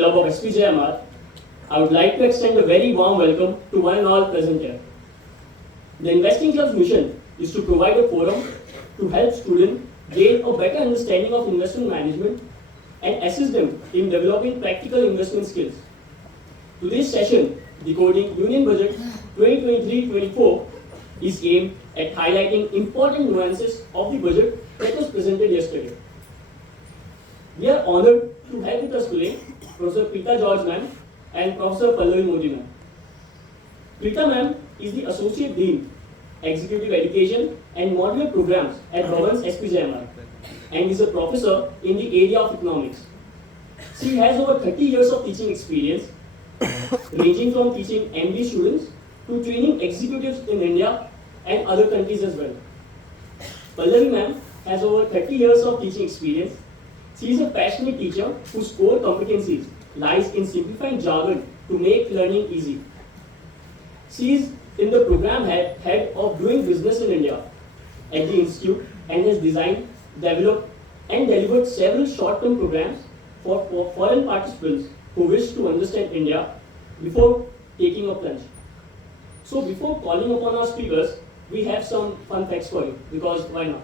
Club of SPJIMR, I would like to extend a very warm welcome to one and all present here. The Investing Club's mission is to provide a forum to help students gain a better understanding of investment management and assist them in developing practical investment skills. Today's session, Decoding Union Budget 2023-24, is aimed at highlighting important nuances of the budget that was presented yesterday. We are honored to have with us today Professor Preeta George ma'am and Professor Pallavi Mody ma'am. Preeta ma'am is the Associate Dean, Executive Education and Modular Programs at Bhavan's SPJIMR and is a professor in the area of economics. She has over 30 years of teaching experience, ranging from teaching MD students to training executives in India and other countries as well. Pallavi ma'am has over 30 years of teaching experience. She is a passionate teacher whose core competencies lies in simplifying jargon to make learning easy. She is in the program head of Doing Business in India at the Institute and has designed, developed and delivered several short-term programs for foreign participants who wish to understand India before taking a plunge. So before calling upon our speakers, we have some fun facts for you, because why not?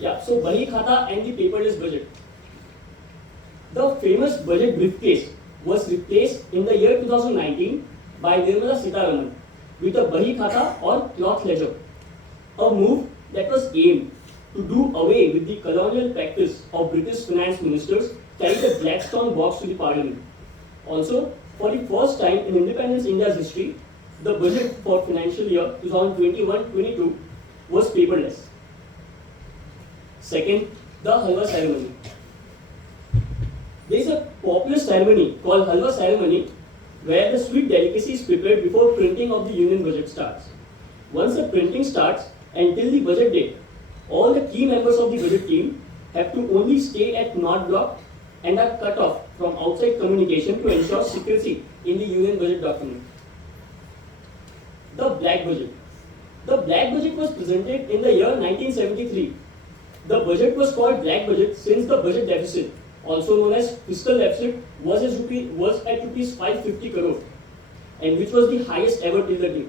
Yeah, so Bahi Khata and the paperless budget. The famous budget briefcase was replaced in the year 2019 by Nirmala Sitharaman with a Bahi Khata or cloth ledger, a move that was aimed to do away with the colonial practice of British finance ministers carrying a Gladstone box to the parliament. Also, for the first time in independence India's history, the budget for financial year 2021-22 was paperless. Second, the Halwa ceremony. There is a popular ceremony called Halwa ceremony where the sweet delicacy is prepared before printing of the Union Budget starts. Once the printing starts, until the budget date, all the key members of the budget team have to only stay at North Block and are cut off from outside communication to ensure secrecy in the Union Budget document. The Black Budget. The Black Budget was presented in the year 1973. The budget was called Black Budget since the budget deficit, also known as fiscal deficit, was at rupees 550 crore, and which was the highest ever till the date.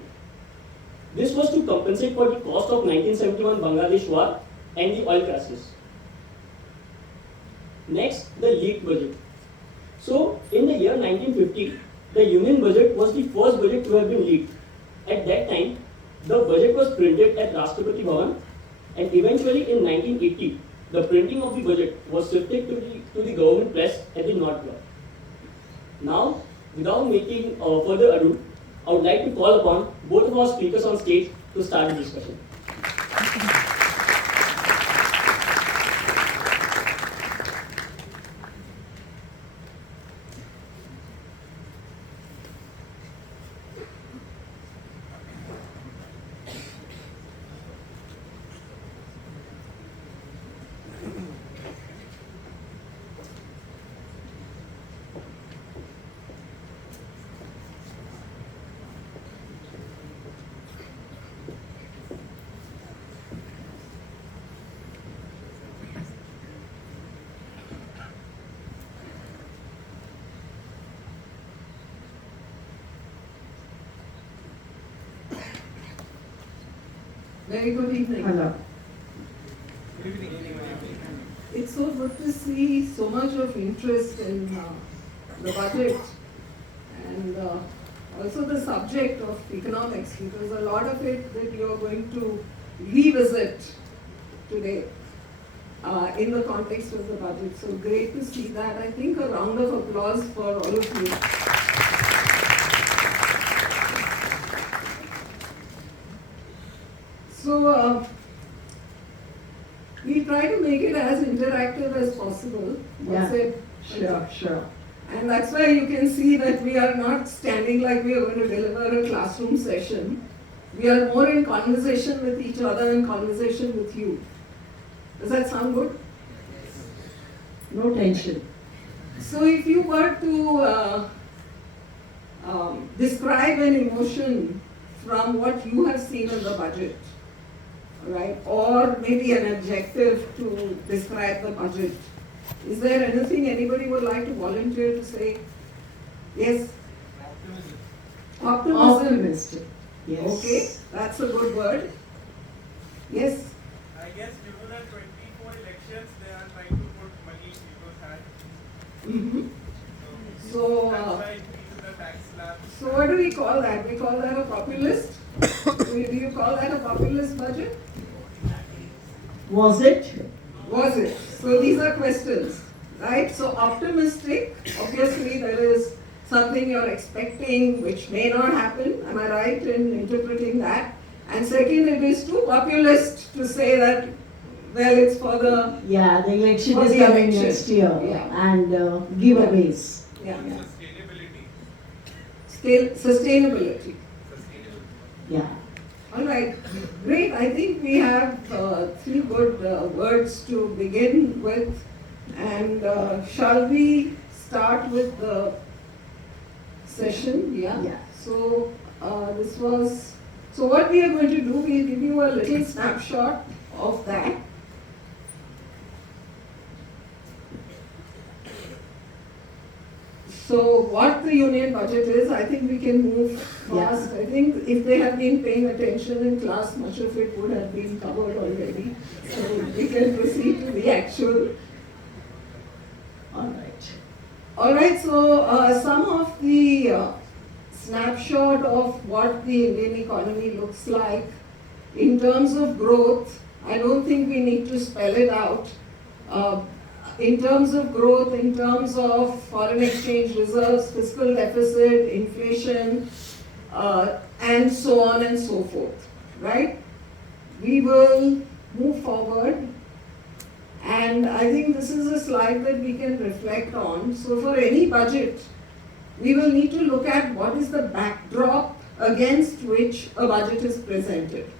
This was to compensate for the cost of 1971 Bangladesh war and the oil crisis. Next, the leaked budget. So, in the year 1950, the Union Budget was the first budget to have been leaked. At that time, the budget was printed at Rashtrapati Bhavan, and eventually in 1980, the printing of the budget was shifted to the government press at the North Block. Now, without making further ado, I would like to call upon both of our speakers on stage to start the discussion. Very good evening. Hello. It's so good to see so much of interest in the budget and also the subject of economics, because a lot of it that you're going to revisit today in the context of the budget. So great to see that. I think a round of applause for all of you. So we try to make it as interactive as possible. Yeah, sure. And that's why you can see that we are not standing like we are going to deliver a classroom session. We are more in conversation with each other and conversation with you. Does that sound good? No tension. So if you were to describe an emotion from what you have seen in the budget, right, or maybe an adjective to describe the budget, Is there anything anybody would like to volunteer to say? Yes? Optimism. Optimistic. Yes. Okay, that's a good word. Yes? I guess before the 24 elections, they are trying to put money in people's hands. So, That's why it increases the tax slab. so what do we call that? We call that a populist? Do you call that a populist budget? Was it? Was it? So these are questions, right? So optimistic, obviously there is something you're expecting which may not happen. Am I right in interpreting that? And second, it is too populist to say that, well, it's for the, Yeah, the election For is the coming election. next year. Yeah. And giveaways. yeah, Sustainability. sustainability. Yeah. All right, great. I think we have three good words to begin with. And shall we start with the session? Yeah. Yeah. So this was, so what we are going to do, we'll give you a little snapshot of that. So what the union budget is, I think we can move fast. I think if they have been paying attention in class, much of it would have been covered already. So we can proceed to the actual. All right. All right, so some of the snapshot of what the Indian economy looks like in terms of growth. I don't think we need to spell it out. In terms of growth, in terms of foreign exchange reserves, fiscal deficit, inflation, and so on and so forth, right? We will move forward, and I think this is a slide that we can reflect on. So for any budget, we will need to look at what is the backdrop against which a budget is presented.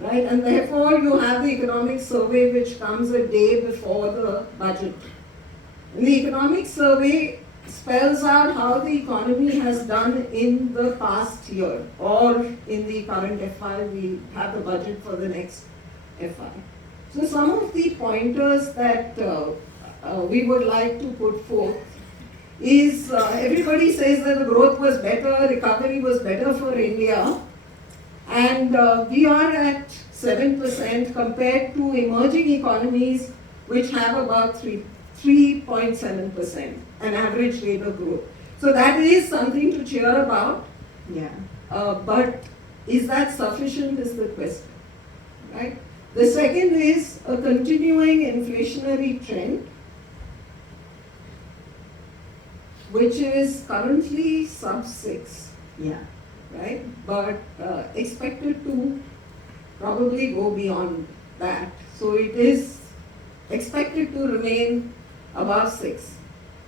Right, and therefore you have the economic survey which comes a day before the budget. And the economic survey spells out how the economy has done in the past year, or in the current FI, we have the budget for the next FI. So some of the pointers that we would like to put forth is, everybody says that the growth was better, recovery was better for India. And we are at 7% compared to emerging economies which have about 3.7%, an average rate of growth. So that is something to cheer about. Yeah. But is that sufficient is the question, right? The second is a continuing inflationary trend, which is currently sub 6. Yeah. Right, but expected to probably go beyond that. So it is expected to remain above 6.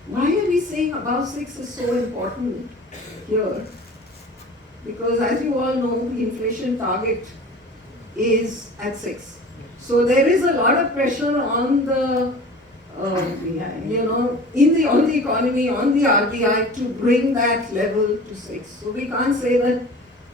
Why are we saying above 6 is so important here? Because as you all know, the inflation target is at 6. So there is a lot of pressure on the on the economy, on the RBI to bring that level to 6. So we can't say that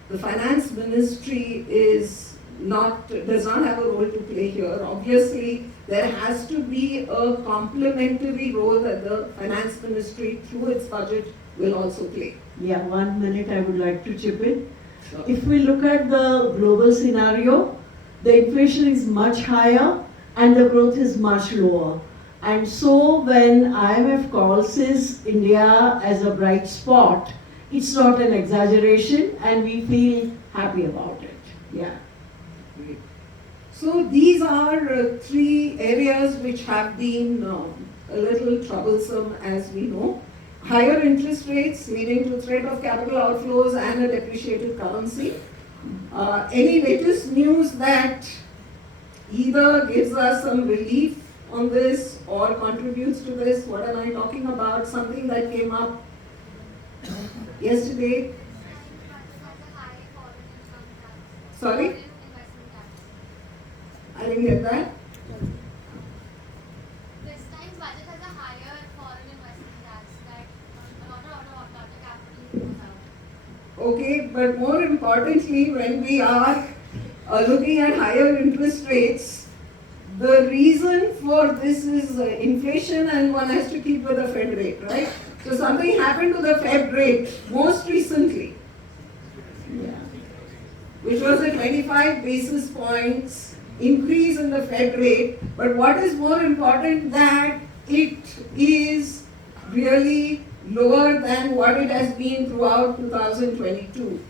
the finance ministry does not have a role to play here. Obviously, there has to be a complementary role that the finance ministry through its budget will also play. Yeah, 1 minute I would like to chip in. Sure. If we look at the global scenario, the inflation is much higher and the growth is much lower. And so when IMF calls India as a bright spot, it's not an exaggeration and we feel happy about it. Yeah. Great. So these are three areas which have been a little troublesome, as we know. Higher interest rates leading to threat of capital outflows and a depreciated currency. Any latest news that either gives us some relief on this or contributes to this? What am I talking about? Something that came up yesterday. Sorry? I didn't get that. This time's budget has a higher foreign investment tax that a lot of capital goes out. Okay, but more importantly, when we are looking at higher interest rates, the reason for this is inflation, and one has to keep with the Fed rate, right? So something happened to the Fed rate most recently, which was a 25 basis points increase in the Fed rate. But what is more important, that it is really lower than what it has been throughout 2022,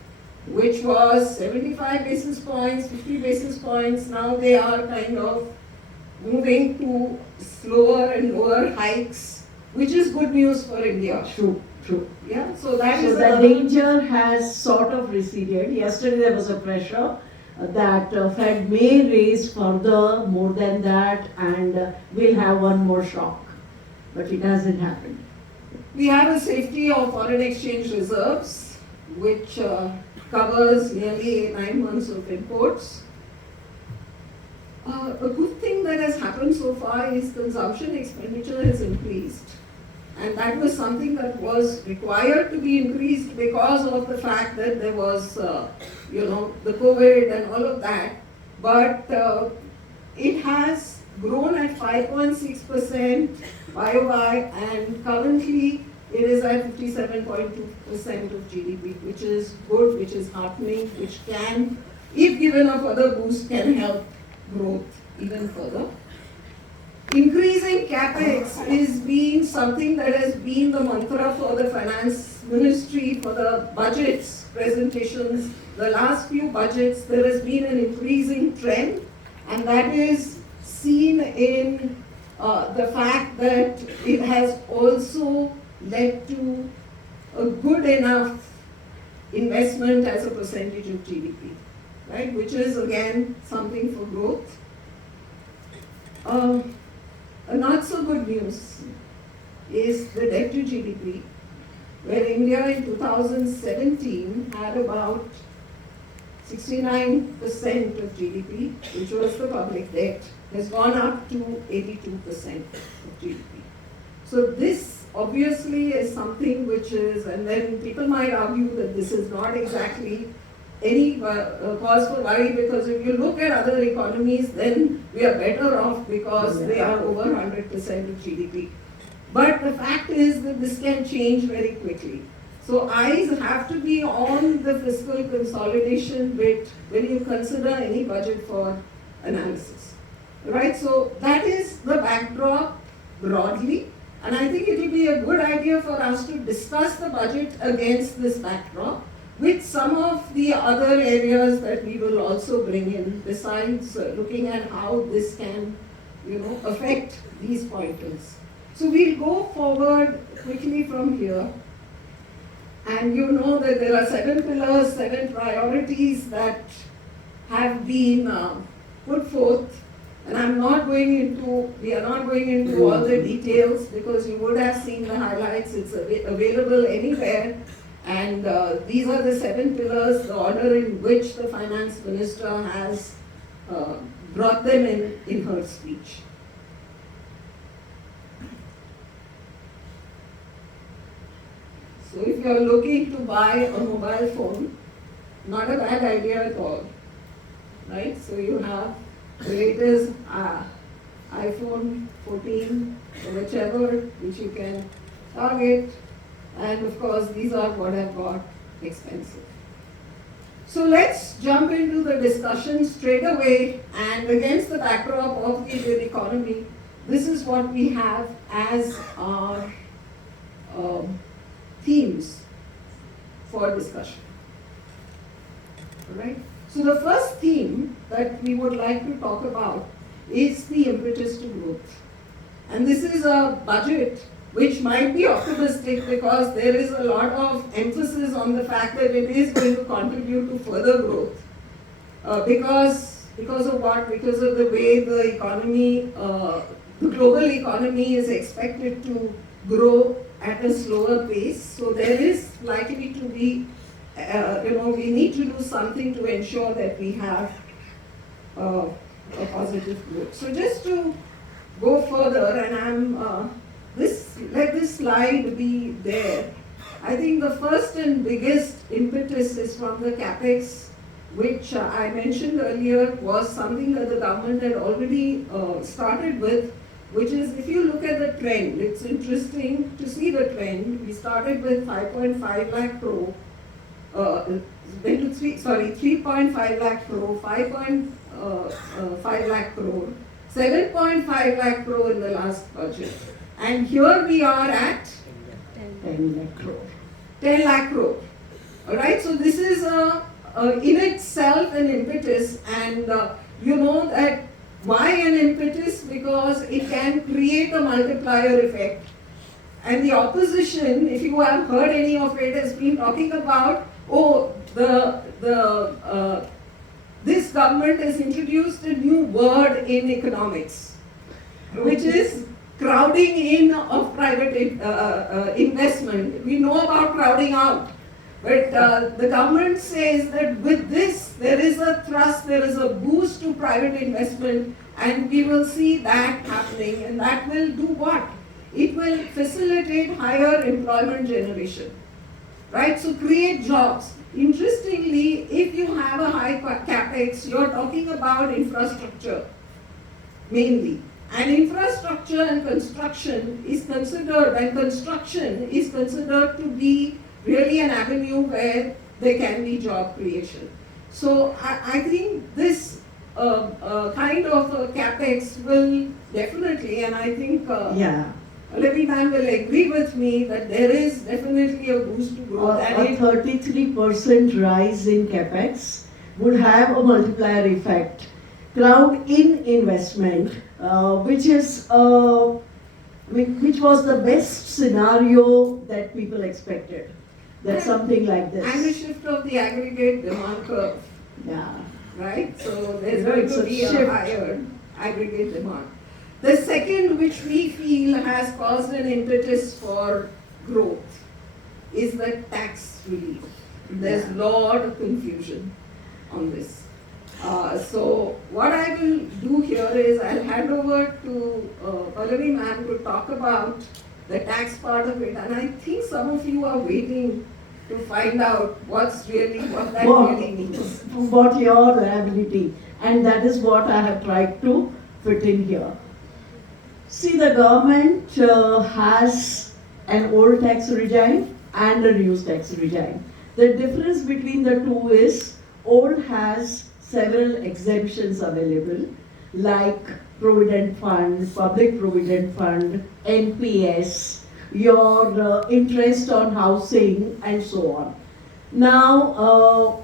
which was 75 basis points, 50 basis points. Now they are kind of moving to slower and lower hikes, which is good news for India. True, true. Yeah, so that So is the another- danger has sort of receded. Yesterday there was a pressure that Fed may raise further more than that, and we'll have one more shock. But it hasn't happened. We have a safety of foreign exchange reserves, which covers nearly 9 months of imports. A good thing that has happened so far is consumption expenditure has increased. And that was something that was required to be increased because of the fact that there was, the COVID and all of that. But it has grown at 5.6% YOY, and currently it is at 57.2% of GDP, which is good, which is heartening, which can, if given a further boost, can help growth even further. Increasing capex is being something that has been the mantra for the finance ministry for the budgets presentations. The last few budgets, there has been an increasing trend, and that is seen in the fact that it has also led to a good enough investment as a percentage of GDP, right? Which is again something for growth. A not so good news is the debt to GDP, where India in 2017 had about 69% of GDP, which was the public debt, has gone up to 82% of GDP. So this obviously is something which is, and then people might argue that this is not exactly any cause for worry, because if you look at other economies, then we are better off because they are over 100% of GDP. But the fact is that this can change very quickly. So eyes have to be on the fiscal consolidation bit when you consider any budget for analysis. Right, so that is the backdrop broadly, and I think it will be a good idea for us to discuss the budget against this backdrop, with some of the other areas that we will also bring in, besides looking at how this can, affect these pointers. So we'll go forward quickly from here, and you know that there are 7 pillars, 7 priorities that have been put forth, and we are not going into all the details, because you would have seen the highlights. It's available anywhere. And these are the 7 pillars, the order in which the finance minister has brought them in her speech. So if you are looking to buy a mobile phone, not a bad idea at all, right? So you have the latest iPhone 14 or whichever, which you can target. And of course, these are what have got expensive. So let's jump into the discussion straight away. And against the backdrop of the Indian economy, this is what we have as our themes for discussion. All right. So the first theme that we would like to talk about is the impetus to growth. And this is a budget which might be optimistic, because there is a lot of emphasis on the fact that it is going to contribute to further growth. Because of what? Because of the way the economy, the global economy is expected to grow at a slower pace. So there is likely to be, we need to do something to ensure that we have a positive growth. So just to go further, and let this slide be there. I think the first and biggest impetus is from the capex which I mentioned earlier, was something that the government had already started with, which is, if you look at the trend, it's interesting to see the trend. We started with 5.5 lakh crore, went to 3.5 lakh crore, 5.5 lakh crore, 7.5 lakh crore in the last budget. And here we are at 10 lakh crore. 10 lakh crore. Alright, so this is in itself an impetus, and you know that why an impetus? Because it can create a multiplier effect. And the opposition, if you have heard any of it, has been talking about, this government has introduced a new word in economics, which is crowding in of private investment. We know about crowding out, but the government says that with this there is a thrust, there is a boost to private investment, and we will see that happening, and that will do what? It will facilitate higher employment generation, right? So create jobs. Interestingly, if you have a high capex, you're talking about infrastructure mainly. And infrastructure and construction is considered to be really an avenue where there can be job creation. So I think this kind of capex will definitely, and I think Pallavi ma'am will agree with me that there is definitely a boost to growth. A 33% rise in capex would have a multiplier effect. Crowd in investment, which was the best scenario that people expected. That's something like this. And the shift of the aggregate demand curve. Yeah. Right? So there's going to be a higher aggregate demand. The second, which we feel has caused an impetus for growth, is the tax relief. There's a lot of confusion on this. So what I will do here is I'll hand over to Pallavi ma'am to talk about the tax part of it, and I think some of you are waiting to find out what that really means. What your ability, and that is what I have tried to fit in here. See, the government has an old tax regime and a new tax regime. The difference between the two is old has several exemptions available, like Provident Fund, Public Provident Fund, NPS, your interest on housing, and so on. Now,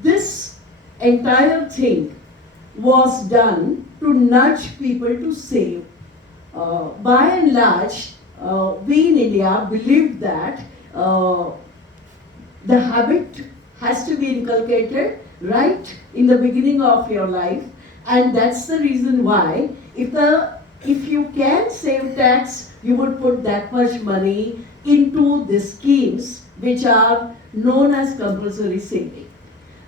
this entire thing was done to nudge people to save. By and large, we in India believe that the habit has to be inculcated right in the beginning of your life, and that's the reason why if you can save tax, you would put that much money into the schemes which are known as compulsory saving.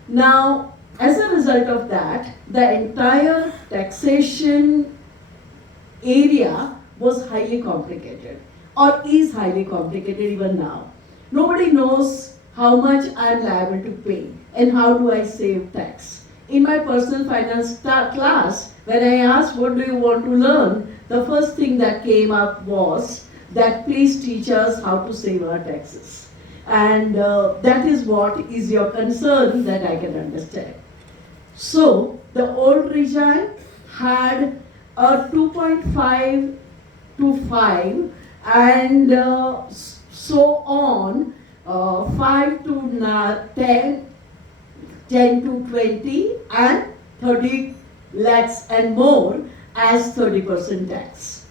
Now, as a result of that, the entire taxation area was highly complicated, or is highly complicated even now. Nobody knows how much I am liable to pay and how do I save tax. In my personal finance class, when I asked what do you want to learn, the first thing that came up was that please teach us how to save our taxes. And that is what is your concern that I can understand. So the old regime had a 2.5 to 5 and so on, 5 to 10, 10 to 20 and 30 lakhs and more as 30% tax.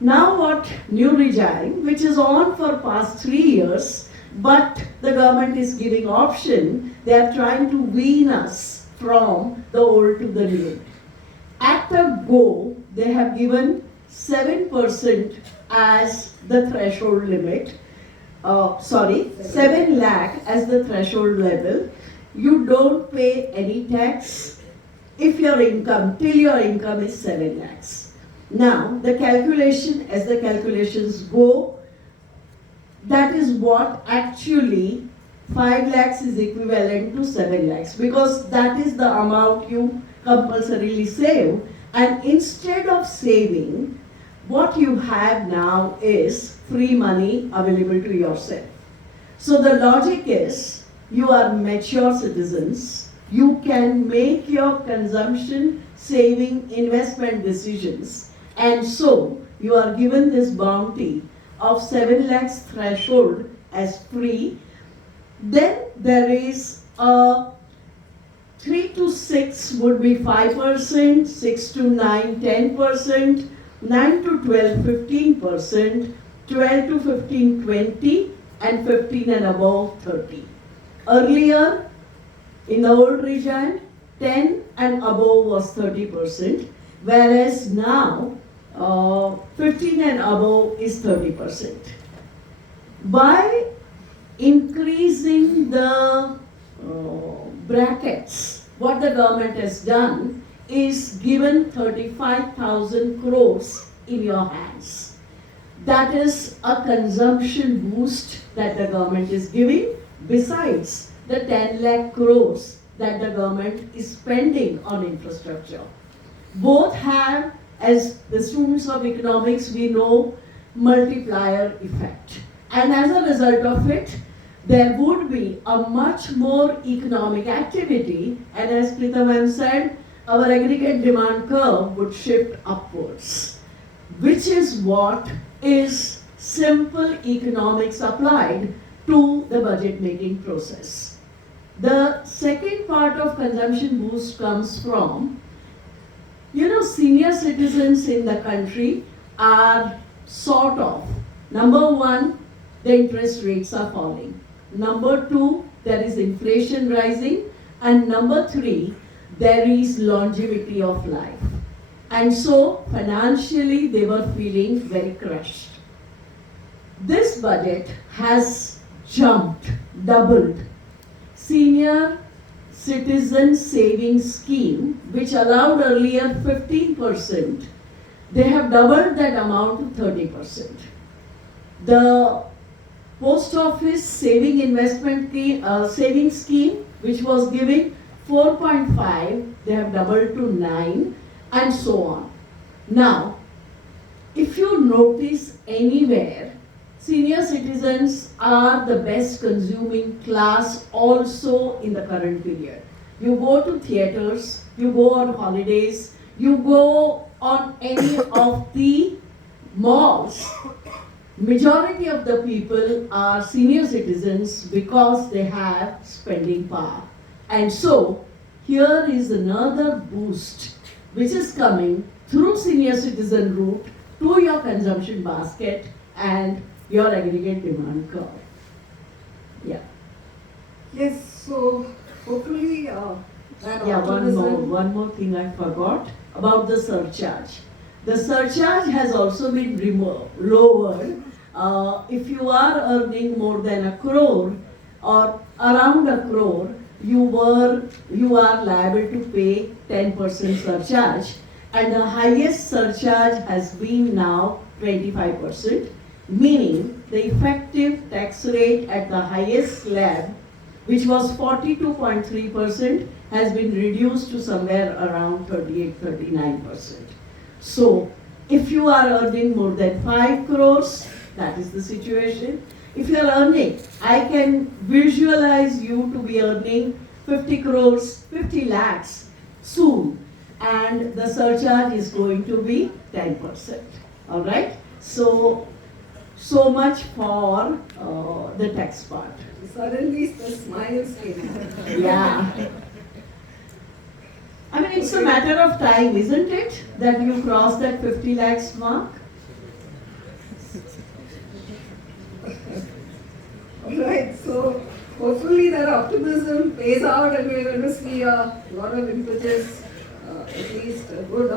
Now what new regime, which is on for past 3 years, but the government is giving option, they are trying to wean us from the old to the new. At a go, they have given 7% as the threshold limit. 7 lakh as the threshold level. You don't pay any tax if your income, till your income is 7 lakhs. Now, the calculation, as the calculations go, that is what actually 5 lakhs is equivalent to 7 lakhs because that is the amount you compulsorily save. And instead of saving, what you have now is free money available to yourself. So the logic is, you are mature citizens, you can make your consumption, saving, investment decisions, and so you are given this bounty of 7 lakhs threshold as free. Then there is a 3 to 6 would be 5%, 6 to 9, 10%, 9 to 12, 15%, 12 to 15, 20, and 15 and above, 30. Earlier, in the old regime, 10 and above was 30%, whereas now, 15 and above is 30%. By increasing the brackets, what the government has done is given 35,000 crores in your hands. That is a consumption boost that the government is giving, besides the 10 lakh crores that the government is spending on infrastructure. Both have, as the students of economics we know, multiplier effect. And as a result of it, there would be a much more economic activity, and as Preeta ma'am said, our aggregate demand curve would shift upwards, which is what is simple economics applied to the budget making process. The second part of consumption boost comes from, senior citizens in the country are sort of, number one, the interest rates are falling. Number two, there is inflation rising. And number three, there is longevity of life. And so financially they were feeling very crushed. This budget has jumped, doubled. Senior Citizen Savings Scheme, which allowed earlier 15%, they have doubled that amount to 30%. The Post Office Savings Scheme, which was giving 4.5, they have doubled to 9, and so on. Now, if you notice anywhere, senior citizens are the best consuming class also in the current period. You go to theaters, you go on holidays, you go on any of the malls, majority of the people are senior citizens because they have spending power. And so, here is another boost which is coming through senior citizen route to your consumption basket and your aggregate demand curve. Yeah. Yes, so hopefully that Yeah, optimism. one more thing I forgot about the surcharge. The surcharge has also been lowered. If you are earning more than 1 crore or around 1 crore, you are liable to pay 10% surcharge, and the highest surcharge has been now 25%, meaning the effective tax rate at the highest slab, which was 42.3%, has been reduced to somewhere around 38-39%. So, if you are earning more than 5 crores, that is the situation. If you are earning, I can visualize you to be earning 50 crores, 50 lakhs soon, and the surcharge is going to be 10%. All right? So much for the tax part. Suddenly the smiles came out. Yeah. I mean, it's a matter of time, isn't it, that you cross that 50 lakhs mark? Alright, so hopefully that optimism pays out and we're going to see a lot of impetus, at least a good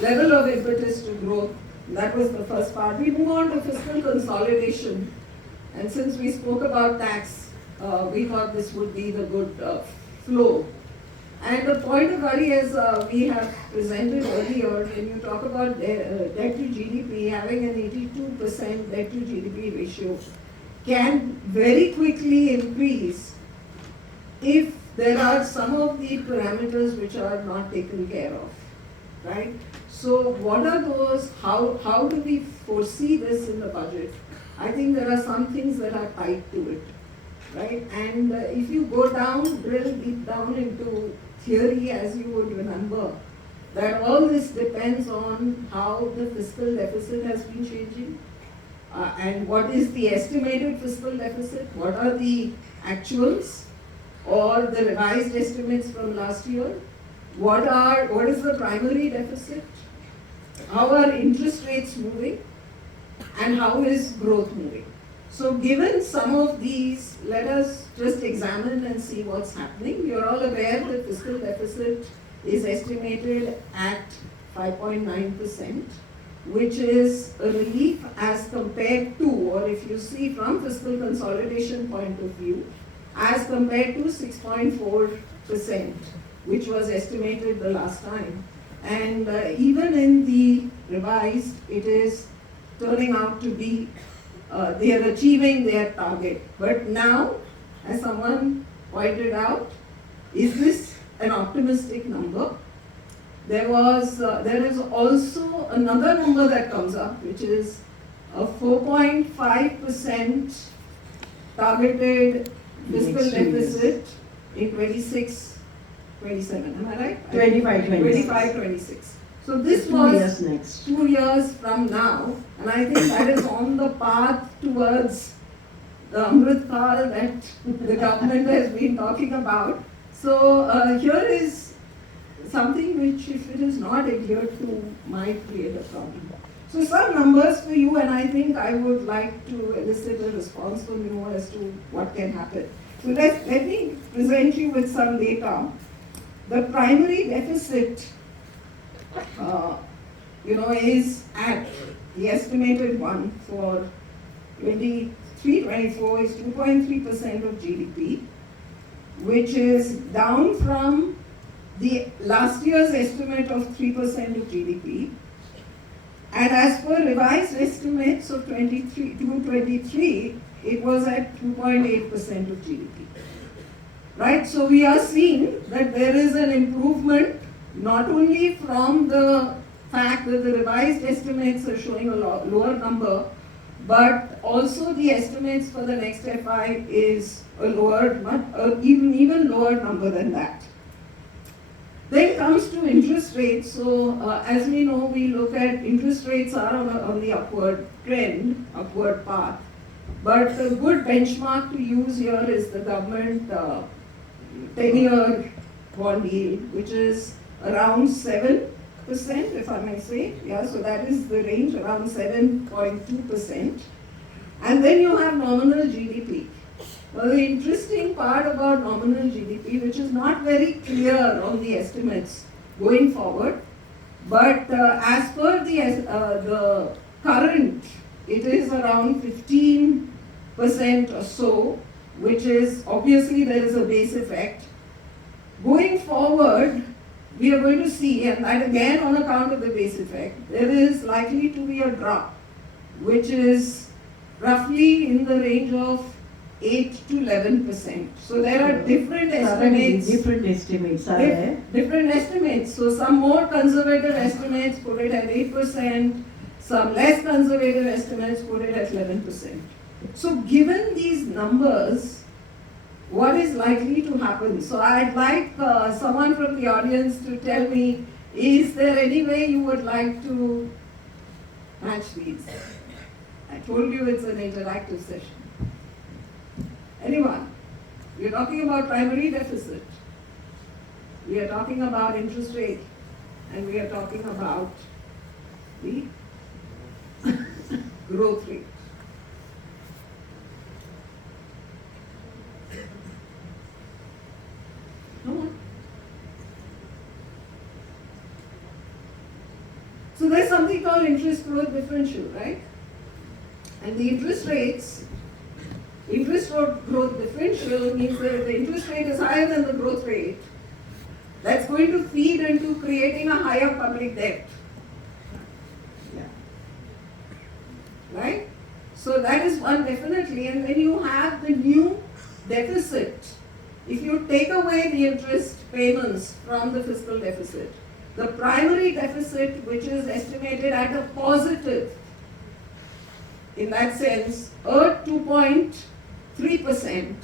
level of impetus to growth. That was the first part. We move on to fiscal consolidation. And since we spoke about tax, we thought this would be the good flow. And the point of worry, as we have presented earlier, when you talk about debt to GDP, having an 82% debt to GDP ratio can very quickly increase if there are some of the parameters which are not taken care of, right? So what are those, how do we foresee this in the budget? I think there are some things that are tied to it, right? And if you go down, drill deep down into theory, as you would remember, that all this depends on how the fiscal deficit has been changing, and what is the estimated fiscal deficit, what are the actuals or the revised estimates from last year, what is the primary deficit, how are interest rates moving, and how is growth moving. So given some of these, let us just examine and see what's happening. You're all aware that fiscal deficit is estimated at 5.9%, which is a relief as compared to, or if you see from fiscal consolidation point of view, as compared to 6.4%, which was estimated the last time. And even in the revised, it is turning out to be, they are achieving their target. But now, as someone pointed out, is this an optimistic number? There is also another number that comes up, which is a 4.5% targeted fiscal deficit in 26, 27. Am I right? 25, 26. So this 2 was years next. 2 years from now, and I think that is on the path towards the Amrit Kal that the government has been talking about. So here is something which, if it is not adhered to, might create a problem. So some numbers for you, and I think I would like to elicit a response from you as to what can happen. So let me present you with some data. The primary deficit, is at the estimated one for 23-24 is 2.3% of GDP, which is down from the last year's estimate of 3% of GDP. And as per revised estimates of 23, it was at 2.8% of GDP. Right? So we are seeing that there is an improvement, not only from the fact that the revised estimates are showing a lower number, but also the estimates for the next FI is a lower, even lower number than that. Then comes to interest rates. So as we know, we look at interest rates are on the upward trend, upward path. But a good benchmark to use here is the government 10-year bond yield, which is around 7%, if I may say. Yeah, so that is the range, around 7.2%. And then you have nominal GDP. Well, the interesting part about nominal GDP, which is not very clear on the estimates going forward, but as per the current, it is around 15% or so, which is obviously there is a base effect. Going forward, we are going to see, and that again on account of the base effect, there is likely to be a drop, which is roughly in the range of 8 to 11%. So there are different estimates. Different estimates are there. Different estimates. So some more conservative estimates put it at 8%, some less conservative estimates put it at 11%. So given these numbers, what is likely to happen? So I'd like someone from the audience to tell me, is there any way you would like to match these? I told you it's an interactive session. Anyone? We're talking about primary deficit. We are talking about interest rate. And we are talking about the growth rate. Come on. So there's something called interest growth differential, right? And the interest growth differential means that if the interest rate is higher than the growth rate, that's going to feed into creating a higher public debt. Yeah. Right? So So that is one definitely. And then you have the new deficit. If you take away the interest payments from the fiscal deficit, the primary deficit, which is estimated at a positive, in that sense, a 2.3%,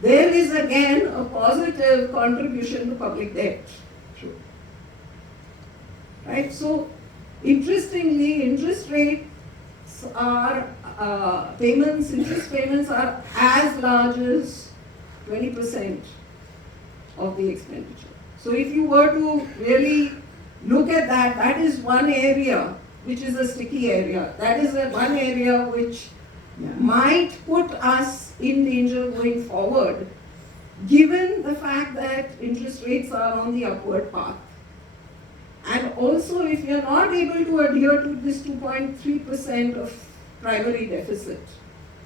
there is again a positive contribution to public debt. Right? So, interestingly, interest rates are, interest payments are as large as 20% of the expenditure. So if you were to really look at that, that is one area which is a sticky area. That is one area which might put us in danger going forward, given the fact that interest rates are on the upward path. And also, if you are not able to adhere to this 2.3% of primary deficit,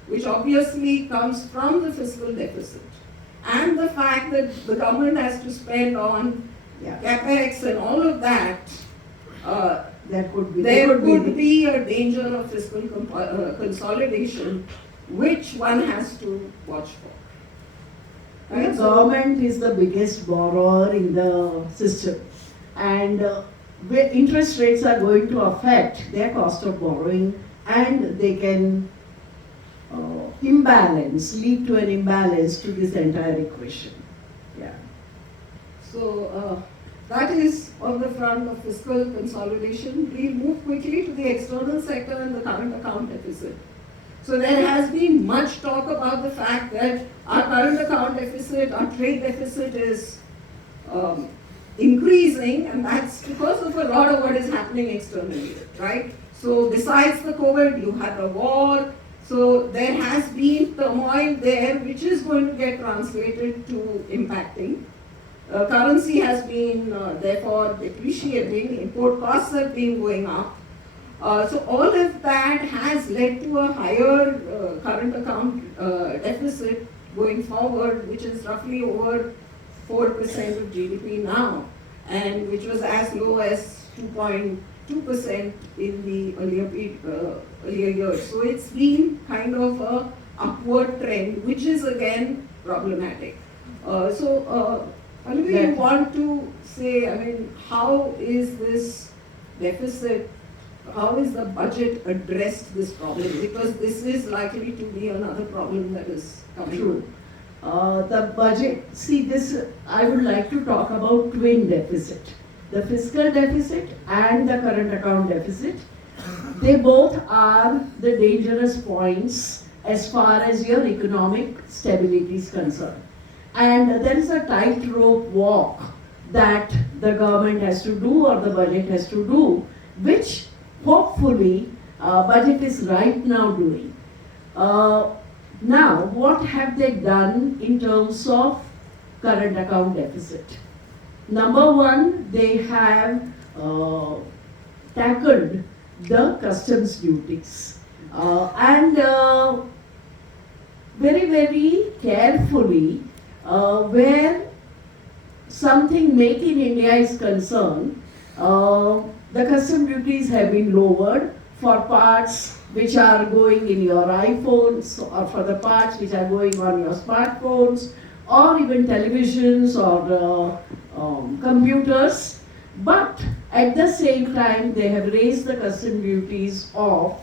which obviously comes from the fiscal deficit, and the fact that the government has to spend on capex and all of that, there could be a danger of fiscal consolidation, which one has to watch for. The government is the biggest borrower in the system, and interest rates are going to affect their cost of borrowing, and they can lead to an imbalance to this entire equation. Yeah. So that is on the front of fiscal consolidation. We'll move quickly to the external sector and the current account deficit. So there has been much talk about the fact that our current account deficit, our trade deficit is increasing, and that's because of a lot of what is happening externally, right? So besides the COVID, you had the war, so there has been turmoil there which is going to get translated to impacting. Currency has been therefore depreciating, import costs have been going up. So all of that has led to a higher current account deficit going forward, which is roughly over 4% of GDP now, and which was as low as 2.2% in the earlier years. So it's been kind of a upward trend, which is again problematic. Pallavi, you want to say, I mean, how is this deficit, how is the budget addressed this problem? Because this is likely to be another problem that is coming. True. The budget, see this, I would like to talk about twin deficit. The fiscal deficit and the current account deficit. They both are the dangerous points as far as your economic stability is concerned. And there is a tightrope walk that the government has to do or the budget has to do, which hopefully budget is right now doing. Now, what have they done in terms of current account deficit? Number one, they have tackled the customs duties and very, very carefully where something made in India is concerned, the custom duties have been lowered for parts which are going in your iPhones or for the parts which are going on your smartphones or even televisions or computers. But at the same time, they have raised the custom duties of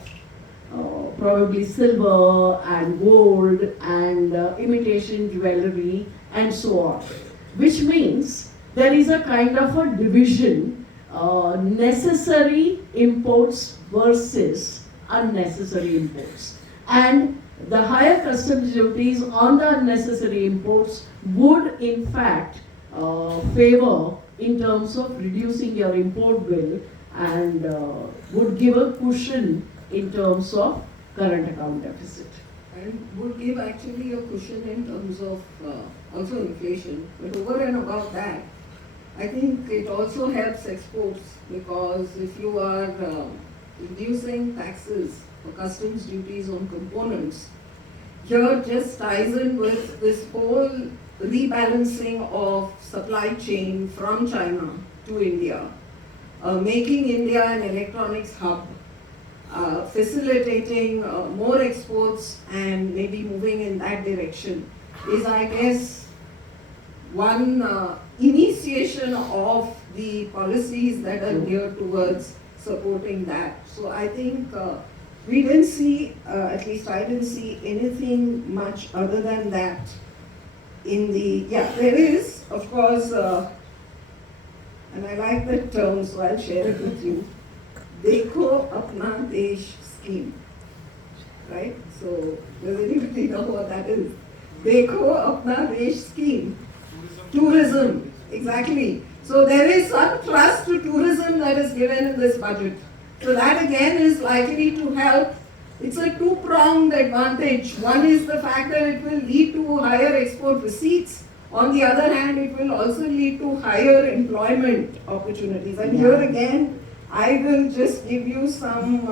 probably silver and gold and imitation jewelry and so on, which means there is a kind of a division, necessary imports versus unnecessary imports. And the higher customs duties on the unnecessary imports would in fact favor in terms of reducing your import bill and would give a cushion in terms of current account deficit. And would give actually a cushion in terms of also inflation. But over and above that, I think it also helps exports, because if you are reducing taxes or customs duties on components, here just ties in with this whole rebalancing of supply chain from China to India, making India an electronics hub. facilitating more exports and maybe moving in that direction is, I guess, one initiation of the policies that are geared towards supporting that. So I think we didn't see, at least I didn't see anything much other than that in the, yeah, there is, of course, and I like that term, so I'll share it with you. Dekho Apna Desh scheme, right? So does anybody know what that is? Dekho Apna Desh scheme. Tourism, exactly. So there is some trust to tourism that is given in this budget. So that again is likely to help. It's a two-pronged advantage. One is the fact that it will lead to higher export receipts. On the other hand, it will also lead to higher employment opportunities. And here again, I will just give you some,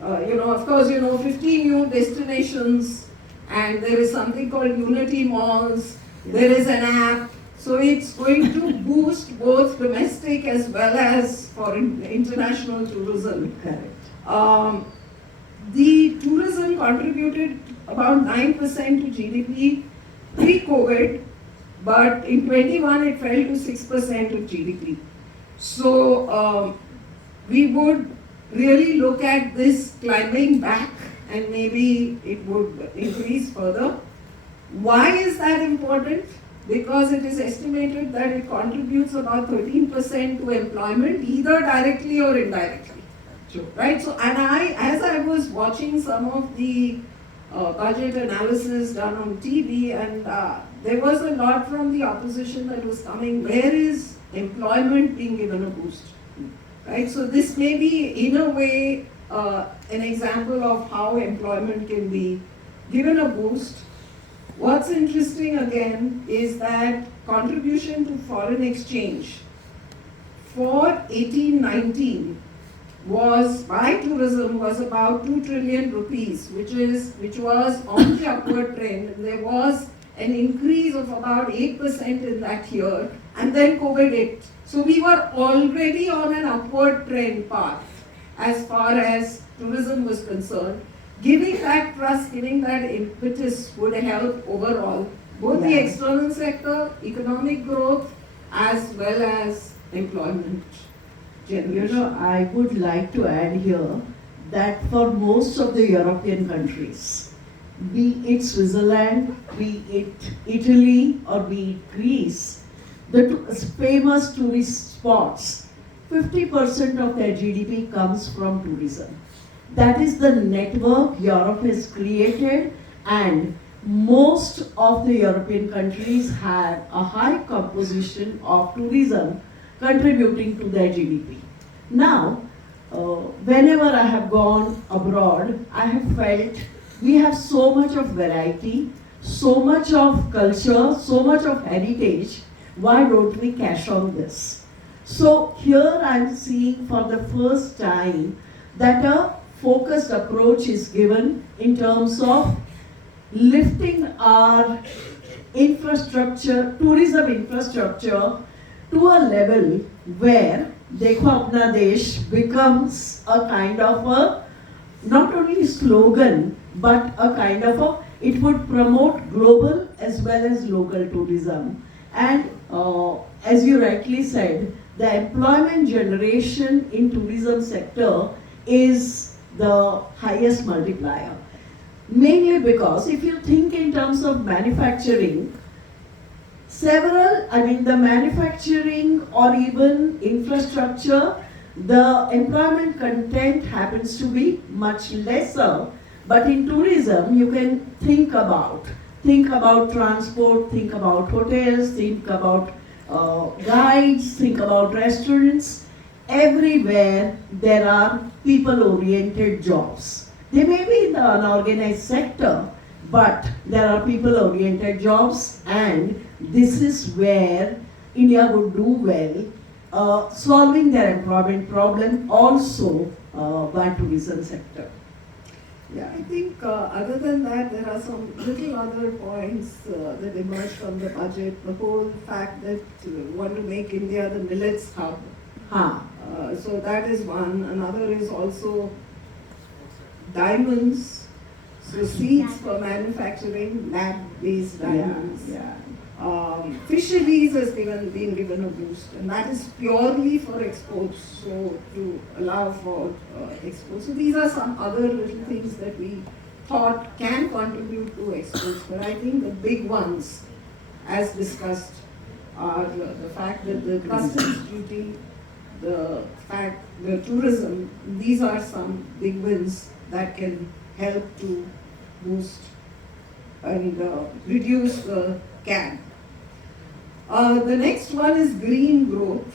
of course, 15 new destinations, and there is something called Unity Malls, there is an app. So it's going to boost both domestic as well as foreign international tourism. Correct. The tourism contributed about 9% to GDP pre-COVID, but in 21 it fell to 6% of GDP. So we would really look at this climbing back, and maybe it would increase further. Why is that important? Because it is estimated that it contributes about 13% to employment, either directly or indirectly. True. Right? So, and as I was watching some of the budget analysis done on TV, and there was a lot from the opposition that was coming, where is employment being given a boost? Right? So this may be, in a way, an example of how employment can be given a boost. What's interesting again is that contribution to foreign exchange for 18-19 was by tourism was about 2 trillion rupees, which was on the upward trend. There was an increase of about 8% in that year, and then COVID hit. So we were already on an upward trend path as far as tourism was concerned. Giving that trust, giving that impetus would help overall, both the external sector, economic growth, as well as employment generation. I would like to add here that for most of the European countries, be it Switzerland, be it Italy, or be it Greece, the famous tourist spots, 50% of their GDP comes from tourism. That is the network Europe has created, and most of the European countries have a high composition of tourism contributing to their GDP. Now, whenever I have gone abroad, I have felt we have so much of variety, so much of culture, so much of heritage. Why don't we cash on this? So here I am seeing for the first time that a focused approach is given in terms of lifting our infrastructure, tourism infrastructure, to a level where Dekho Apna Desh becomes a kind of a, not only slogan, but a kind of a, it would promote global as well as local tourism. And as you rightly said, the employment generation in tourism sector is the highest multiplier. Mainly because if you think in terms of manufacturing, the manufacturing or even infrastructure, the employment content happens to be much lesser. But in tourism, you can think about transport, think about hotels, think about guides, think about restaurants. Everywhere there are people-oriented jobs. They may be in the unorganized sector, but there are people-oriented jobs, and this is where India would do well, solving their employment problem also by tourism sector. Yeah, I think other than that, there are some little other points that emerged from the budget. The whole fact that we want to make India the millets hub. So that is one. Another is also diamonds, so seeds for manufacturing lab-based diamonds. Yeah. Fisheries has been given a boost, and that is purely for exports, so to allow for exports. So these are some other little things that we thought can contribute to exports, but I think the big ones, as discussed, are the fact that the customs duty, the tourism, these are some big wins that can help to boost and reduce the gap. The next one is green growth.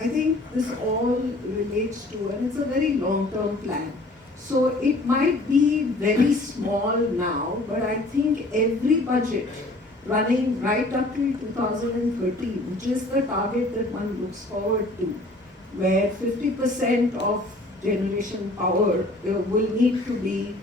I think this all relates to, and it's a very long-term plan. So it might be very small now, but I think every budget running right up to 2013, which is the target that one looks forward to, where 50% of generation power will need to be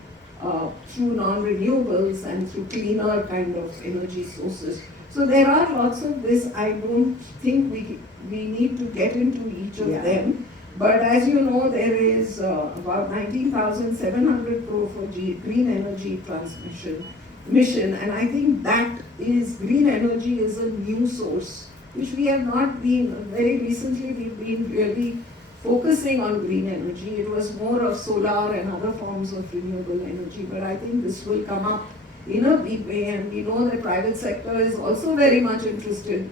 through non-renewables and through cleaner kind of energy sources. So there are lots of this. I don't think we need to get into each of them. But as you know, there is about 19,700 crore for green energy transmission mission, and I think that is, green energy is a new source, which we have not been, very recently we've been really focusing on green energy. It was more of solar and other forms of renewable energy, but I think this will come up in a big way, and we know the private sector is also very much interested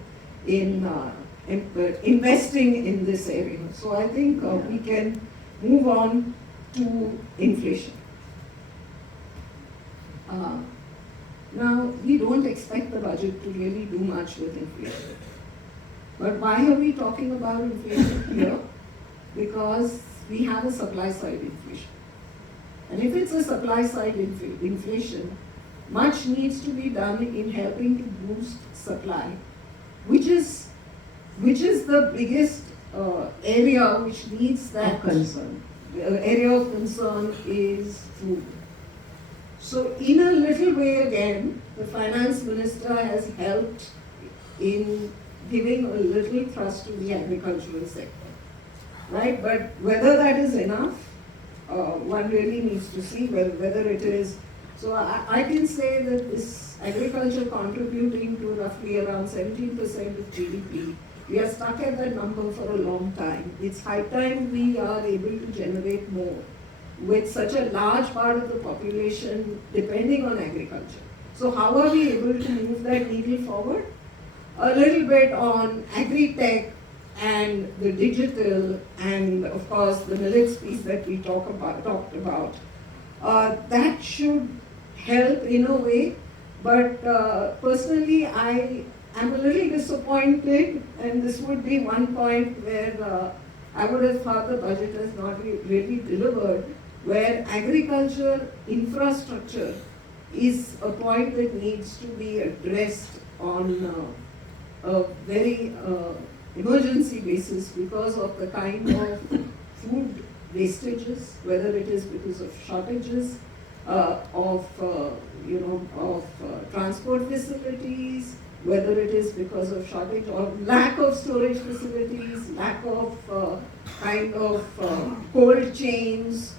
in investing in this area. So I think we can move on to inflation. Now, we don't expect the budget to really do much with inflation. But why are we talking about inflation here? Because we have a supply side inflation. And if it's a supply side inflation, much needs to be done in helping to boost supply, which is the biggest area which needs that concern. Area of concern is food. So in a little way again, the finance minister has helped in giving a little thrust to the agricultural sector, right? But whether that is enough, one really needs to see whether it is. So I can say that this agriculture contributing to roughly around 17% of GDP, we are stuck at that number for a long time. It's high time we are able to generate more with such a large part of the population depending on agriculture. So how are we able to move that needle forward? A little bit on agri-tech and the digital, and of course the millets piece that we talked about. That should help in a way, but personally I am a little disappointed, and this would be one point where I would have thought the budget has not really delivered, where agriculture infrastructure is a point that needs to be addressed on a very emergency basis because of the kind of food wastages, whether it is because of shortages of transport facilities, whether it is because of shortage or lack of storage facilities, lack of cold chains.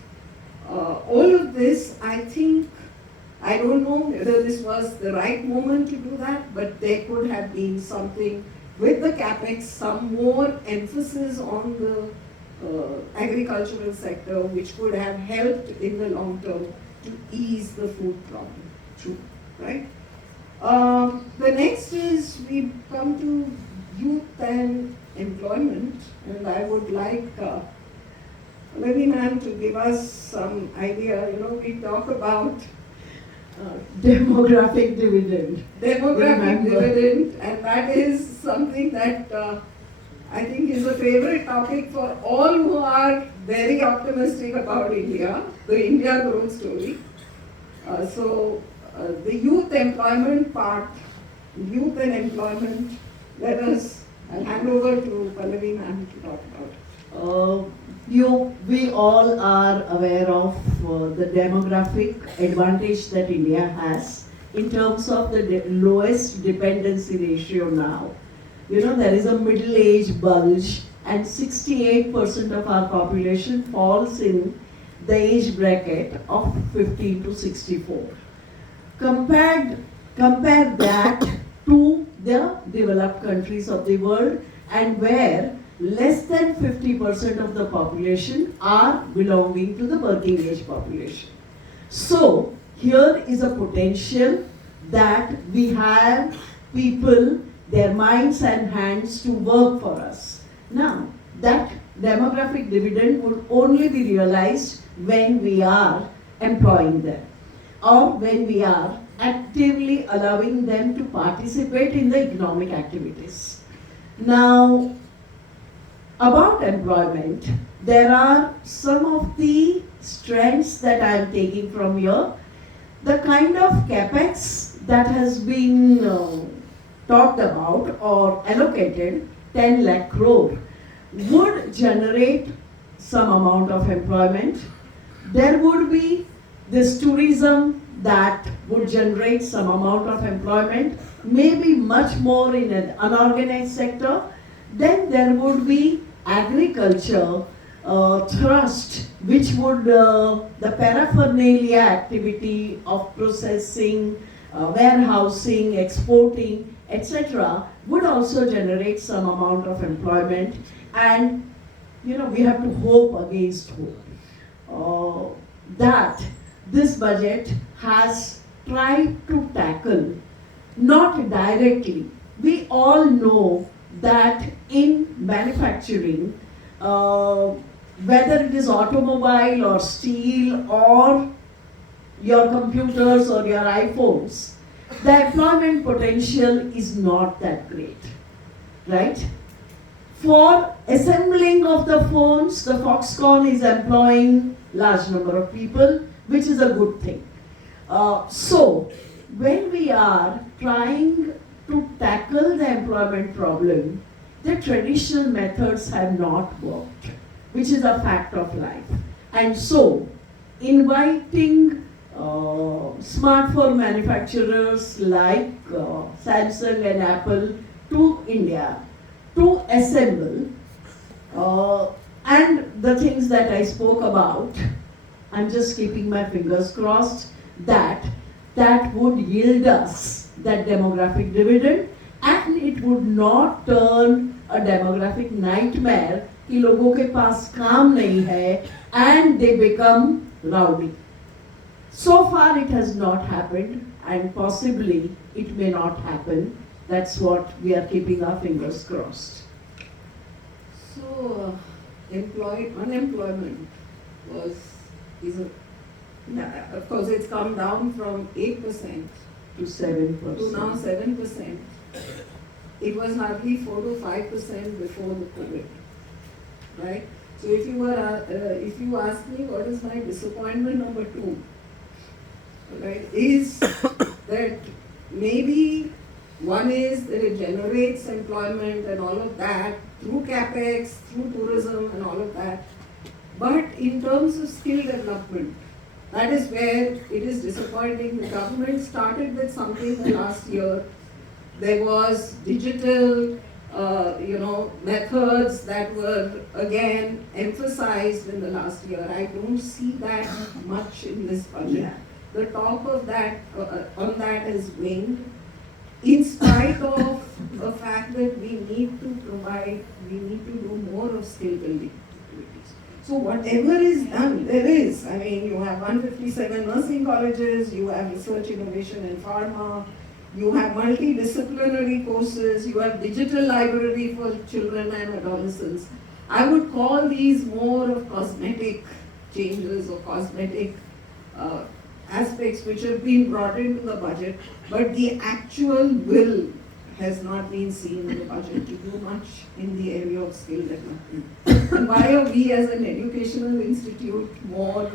All of this, I think, I don't know whether this was the right moment to do that, but there could have been something with the CapEx, some more emphasis on the agricultural sector, which could have helped in the long term to ease the food problem. True, right? The next is we come to youth and employment, and I would like Pallavi ma'am to give us some idea. We talk about demographic dividend. Dividend, and that is something that I think is a favorite topic for all who are very optimistic about India, the India growth story. So the youth employment part, youth and employment, I'll hand over to Pallavi ma'am to talk about it. We all are aware of the demographic advantage that India has in terms of the lowest dependency ratio now. There is a middle age bulge, and 68% of our population falls in the age bracket of 15 to 64. Compare that to the developed countries of the world, and where less than 50% of the population are belonging to the working age population. So here is a potential that we have people, their minds and hands to work for us. Now, that demographic dividend would only be realized when we are employing them, or when we are actively allowing them to participate in the economic activities. Now, about employment, there are some of the strengths that I am taking from here. The kind of capex that has been talked about or allocated, 10 lakh crore, would generate some amount of employment. There would be this tourism that would generate some amount of employment, maybe much more in an unorganized sector. Then there would be agriculture thrust, which would the paraphernalia activity of processing, warehousing, exporting, etc., would also generate some amount of employment. And we have to hope against hope that this budget has tried to tackle, not directly. We all know that in manufacturing, whether it is automobile or steel or your computers or your iPhones, the employment potential is not that great, right? For assembling of the phones, the Foxconn is employing large number of people, which is a good thing. So, when we are trying to tackle the employment problem, the traditional methods have not worked, which is a fact of life. And so, inviting smartphone manufacturers like Samsung and Apple to India to assemble, and the things that I spoke about, I'm just keeping my fingers crossed that would yield us that demographic dividend, and it would not turn a demographic nightmare कि लोगों के पास काम नहीं है and they become rowdy. So far it has not happened, and possibly it may not happen. That's what we are keeping our fingers crossed. So, unemployment of course, it's come down from 8% To 7%. to now 7%. It was hardly 4 to 5% before the COVID, right? So if you ask me what is my disappointment number 2, right, is that maybe one is that it generates employment and all of that through capex, through tourism and all of that. But in terms of skill development, that is where it is disappointing. The government started with something the last year. There was digital, methods that were again emphasized in the last year. I don't see that much in this budget. Yeah. The talk of that on that is waned, in spite of the fact that we need to do more of skill building activities. So whatever is done, there is. I mean, you have 157 nursing colleges, you have research innovation in pharma, you have multidisciplinary courses, you have digital library for children and adolescents. I would call these more of cosmetic changes or cosmetic aspects which have been brought into the budget, but the actual will has not been seen in the budget to do much in the area of skill development. And why are we as an educational institute more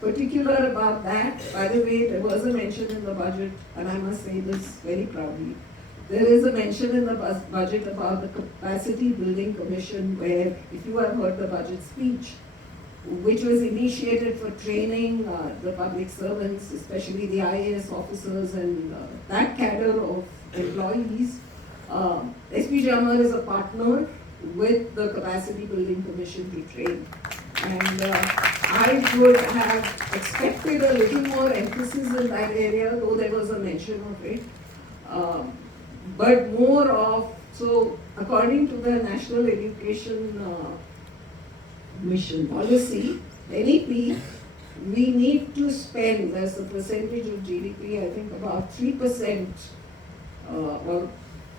particular about that? By the way, there was a mention in the budget, and I must say this very proudly. There is a mention in the budget about the capacity building commission, where, if you have heard the budget speech, which was initiated for training the public servants, especially the IAS officers and that cadre of employees. SPJIMR is a partner with the Capacity Building Commission to train. And I would have expected a little more emphasis in that area, though there was a mention of it. But more of, so according to the National Education Mission. policy, NEP, we need to spend as a percentage of GDP, I think about 3%, or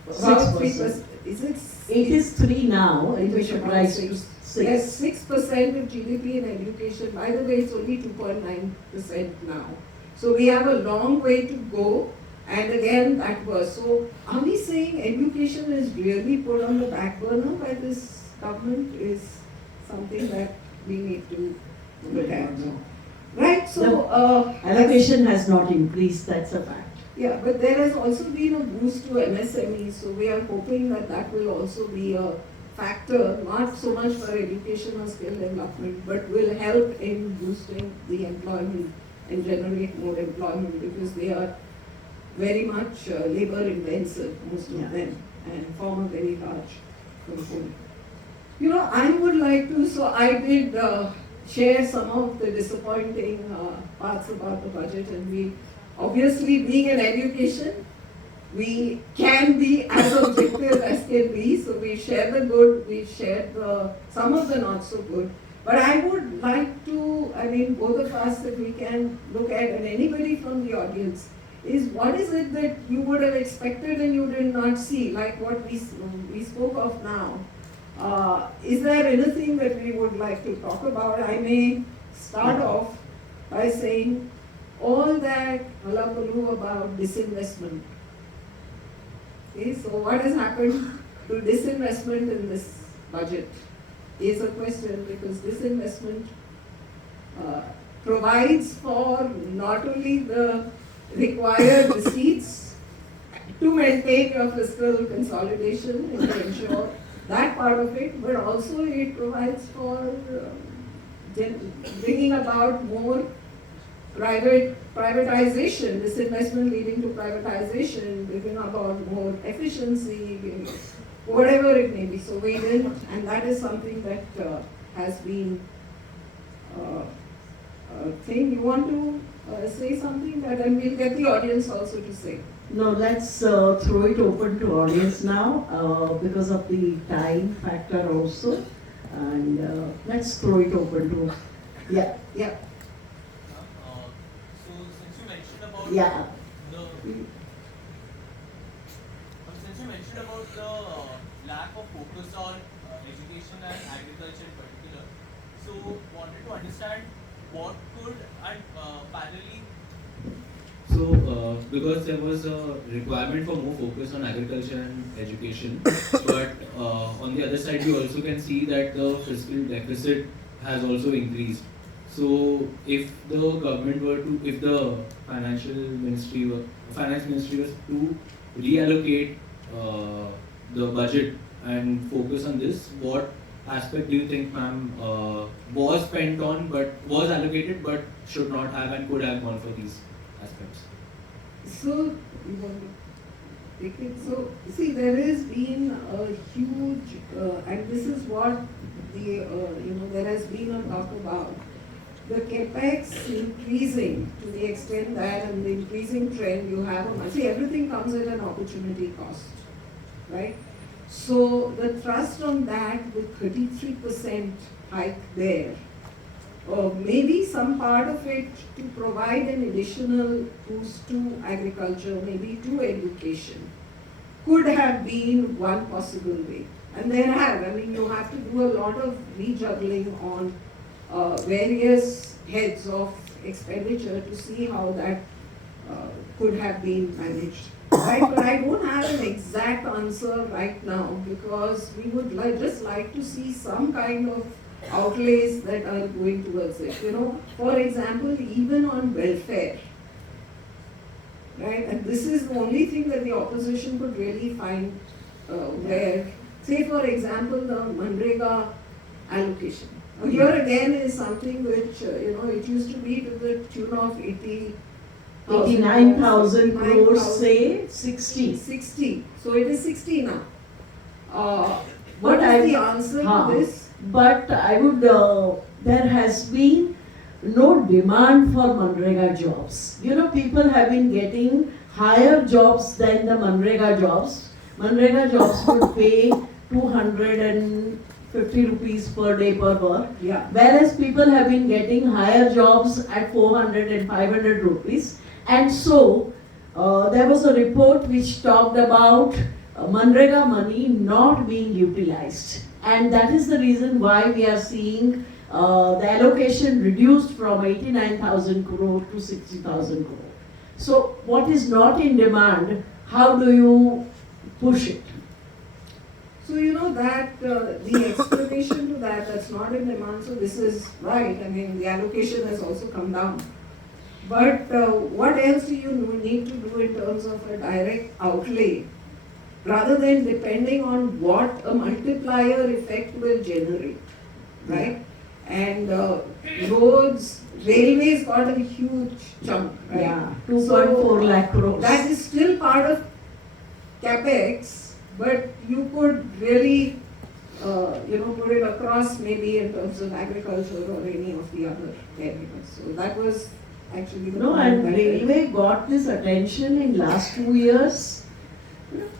about 3%. Is it? It is 3 now, It it is should about rise to 6. 6. Yes, 6% of GDP in education. By the way, it's only 2.9% now. So we have a long way to go. And again, that was, so are we saying education is really put on the back burner by this government is something that we need to look at. Right, so Allocation has not increased, that's a fact. yeah, but there has also been a boost to MSMEs, so we are hoping that that will also be a factor, not so much for education or skill development, but will help in boosting the employment and generate more employment because they are very much labor intensive, most of them, and form a very large component. You know, I would like to, so I did share some of the disappointing parts about the budget, and we, obviously being in education, we can be as objective as can be, so we share the good, we share some of the not so good. But I would like to, I mean, both of us, if we can look at, and anybody from the audience, is what is it that you would have expected and you did not see, like what we spoke of now. Is there anything that we would like to talk about? I may start off by saying all that hullabaloo about disinvestment. Okay, so what has happened to disinvestment in this budget is a question because disinvestment provides for not only the required receipts to maintain your fiscal consolidation and to ensure that part of it, but also it provides for bringing about more privatization, disinvestment leading to privatization, bringing about more efficiency, whatever it may be. So we didn't, and that is something that has been a thing. You want to say something that, and we'll get the audience also to say. No, let's throw it open to audience now because of the time factor also. And let's throw it open to, yeah. So since you mentioned about Yeah. since you mentioned about the lack of focus on education and agriculture in particular, so wanted to understand what could and parallelly. So, because there was a requirement for more focus on agriculture and education, but on the other side, we also can see that the fiscal deficit has also increased. So, if the government were to, if the finance ministry was to reallocate the budget and focus on this, what aspect do you think, ma'am, was spent on, but was allocated, but should not have and could have gone for these aspects? So, you want to take it? So, see, there has been a huge, and this is what the, there has been a talk about. The capex increasing to the extent that, and the increasing trend you have on, see, everything comes at an opportunity cost, right? So, the thrust on that with 33% hike there, or maybe some part of it to provide an additional boost to agriculture, maybe to education, could have been one possible way. And there have, I mean, you have to do a lot of rejuggling on various heads of expenditure to see how that could have been managed. Right, but I don't have an exact answer right now because we would just like to see some kind of outlays that are going towards it. For example, even on welfare, right? And this is the only thing that the opposition could really find where, say for example, the Manrega allocation. Now, here again is something which, it used to be to the tune of 89,000 crores, say 60. 60. So it is 60 now. What But is the answer to this? But I would there has been no demand for Manrega jobs. You know, people have been getting higher jobs than the Manrega jobs. Manrega jobs would pay 250 rupees per day per work. Yeah. Whereas people have been getting higher jobs at 400 and 500 rupees. And so, there was a report which talked about Manrega money not being utilized. And that is the reason why we are seeing the allocation reduced from 89,000 crore to 60,000 crore. So what is not in demand, how do you push it? So you know that the explanation to that, that's not in demand, so this is right. I mean, the allocation has also come down. But what else do you need to do in terms of a direct outlay, rather than depending on what a multiplier effect will generate, right? And roads, railways got a huge chunk, right? Yeah, 2.4 lakh crores. That is still part of capex, but you could really, put it across maybe in terms of agriculture or any of the other areas. So that was actually the No, point and that- railway got this attention in last 2 years.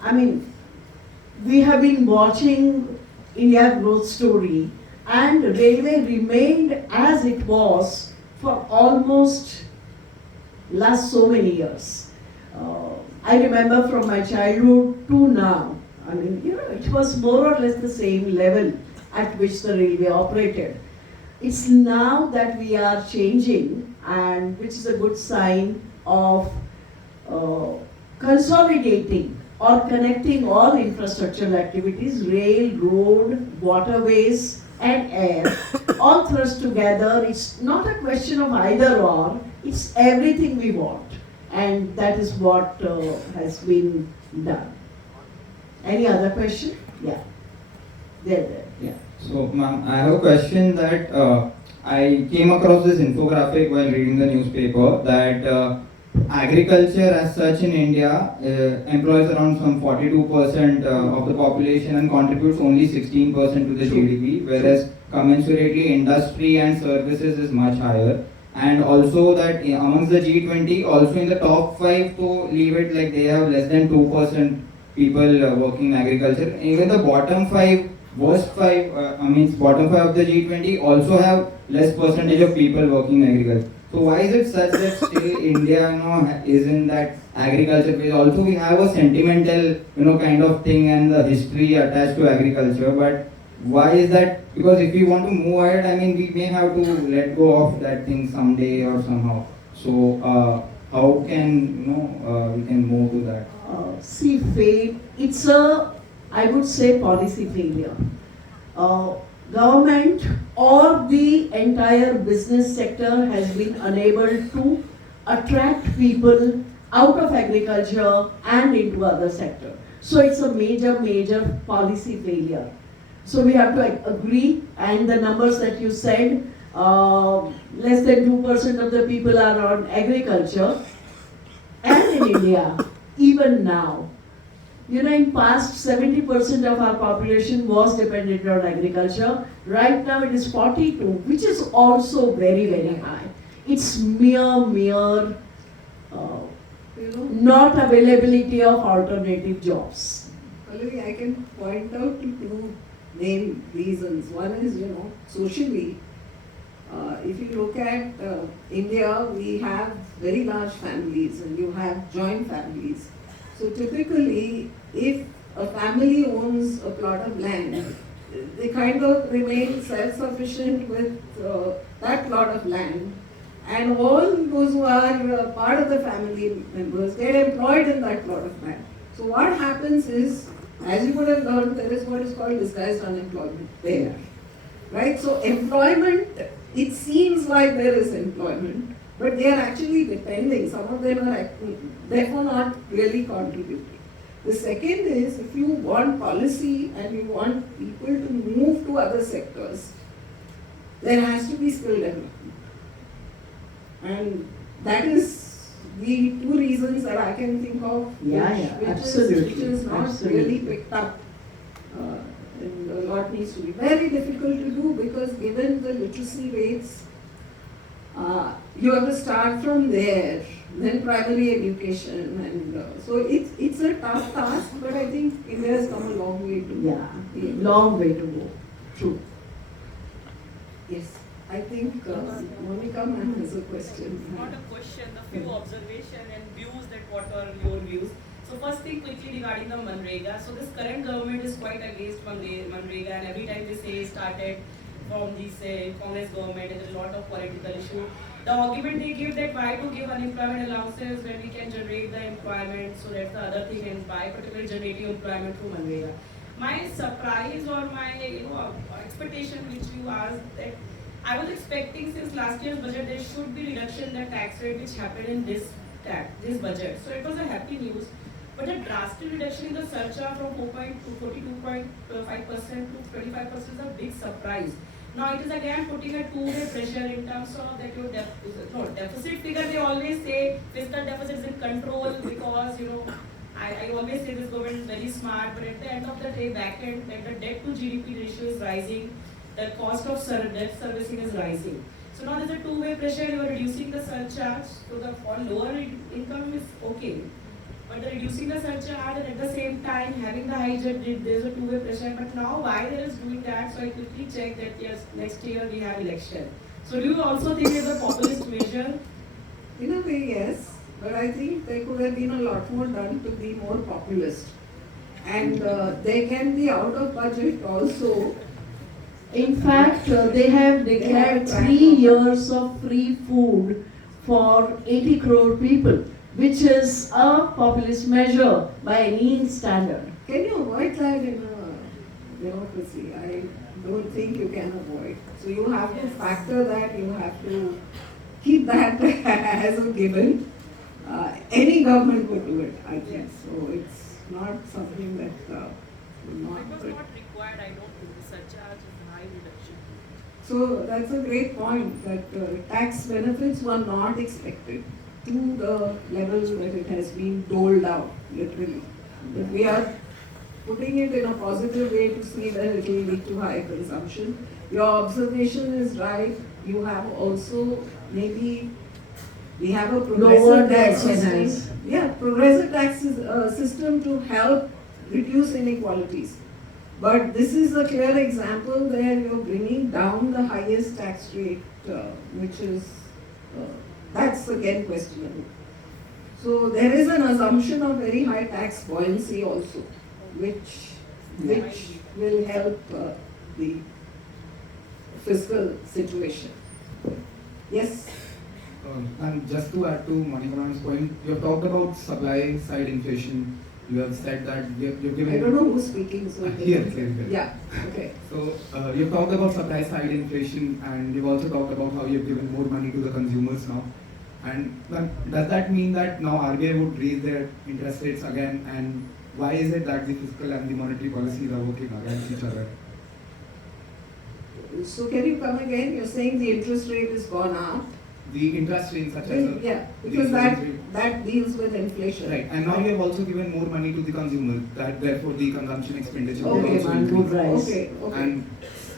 I mean, we have been watching India growth story, and railway remained as it was for almost last so many years. I remember from my childhood to now, I mean, it was more or less the same level at which the railway operated. It's now that we are changing, and which is a good sign of consolidating or connecting all infrastructural activities, rail, road, waterways and air, all thrust together. It's not a question of either or, it's everything we want. And that is what has been done. Any other question? Yeah. There. Yeah. So, ma'am, I have a question that I came across this infographic while reading the newspaper that agriculture as such in India employs around some 42% of the population and contributes only 16% to the GDP, whereas commensurately industry and services is much higher. And also that amongst the G20, also in the top 5, to leave it like they have less than 2% people working in agriculture. Even the bottom 5, worst 5, bottom 5 of the G20 also have less percentage of people working in agriculture. So why is it such that still India, is in that agriculture phase? Also we have a sentimental, kind of thing and the history attached to agriculture. But why is that? Because if we want to move ahead, we may have to let go of that thing someday or somehow. So how can we can move to that? It's a, I would say, policy failure. Government or the entire business sector has been unable to attract people out of agriculture and into other sector. So it's a major policy failure. So we have to agree, and the numbers that you said, less than 2% of the people are on agriculture. And in India, even now, in past 70% of our population was dependent on agriculture. Right now it is 42, which is also very high. It's mere not availability of alternative jobs. Pallavi, I can point out to two main reasons. One is, socially, if you look at India, we have very large families and you have joint families. So typically, if a family owns a plot of land, they kind of remain self-sufficient with that plot of land, and all those who are part of the family members get employed in that plot of land. So what happens is, as you would have learned, there is what is called disguised unemployment there, right? So employment, it seems like there is employment, but they are actually depending. Some of them are therefore not really contributing. The second is, if you want policy and you want people to move to other sectors, there has to be skill development. And that is the two reasons that I can think of, which Absolutely. is not Absolutely. really picked up in a lot what needs to be. Very difficult to do because given the literacy rates, you have to start from there, then primary education, and so it's a tough task. But I think India has come a long way to long way to go. True. Yes, I think Monica ma'am has a question. Not a question, a few observations and views that what are your views. So first thing quickly regarding the Manrega. So this current government is quite against Manrega, and every time they say started from the Congress government, and there's a lot of political issue. The argument they give that why to give unemployment allowances when we can generate the employment, so that's the other thing, and why particularly generating employment through Manrega. My surprise or my expectation which you asked, that I was expecting since last year's budget there should be reduction in the tax rate which happened in this budget. So it was a happy news. But a drastic reduction in the surcharge from 42.5% to 25% is a big surprise. Now it is again putting a two-way pressure in terms of that your deficit figure. They always say fiscal deficit is in control because I always say this government is very smart, but at the end of the day, back end, that the debt to GDP ratio is rising, the cost of debt servicing is rising. So now there's a two-way pressure. You are reducing the surcharge, so the for lower income is okay. But the reducing the surcharge and at the same time having the high debt, there's a two-way pressure. But now why there is doing that? So I quickly checked that yes, next year we have election. So do you also think it's a populist measure? In a way, yes. But I think there could have been a lot more done to be more populist. And they can be out of budget also. In fact, they have declared 3 years of free food for 80 crore people, which is a populist measure by any standard. Can you avoid that in a democracy? I don't think you can avoid. So you have to factor that, you have to keep that as a given. Any government would do it, I think. So it's not something that will not. It was not required, I don't think, the surcharge and high reduction. So that's a great point, that tax benefits were not expected to the level that it has been doled out, literally. But we are putting it in a positive way to see that it will lead to high consumption. Your observation is right. You have also maybe we have a progressive tax system. Yeah, progressive tax system to help reduce inequalities. But this is a clear example where you're bringing down the highest tax rate, which is, that's again questionable. So there is an assumption of very high tax buoyancy also, which will help the fiscal situation. Yes? And just to add to Monica ma'am's point, you have talked about supply side inflation. You have said that you've given. I don't know who's speaking, so. Here. Yeah, okay. So you've talked about supply side inflation, and you've also talked about how you've given more money to the consumers now. And does that mean that now RBI would raise their interest rates again? And why is it that the fiscal and the monetary policies are working against each other? So can you come again? You're saying the interest rate has gone up. The interest rates such as because that deals with inflation. Right, and now you have also given more money to the consumer. That therefore the consumption expenditure will Okay, also man, increase. good rise. Okay. And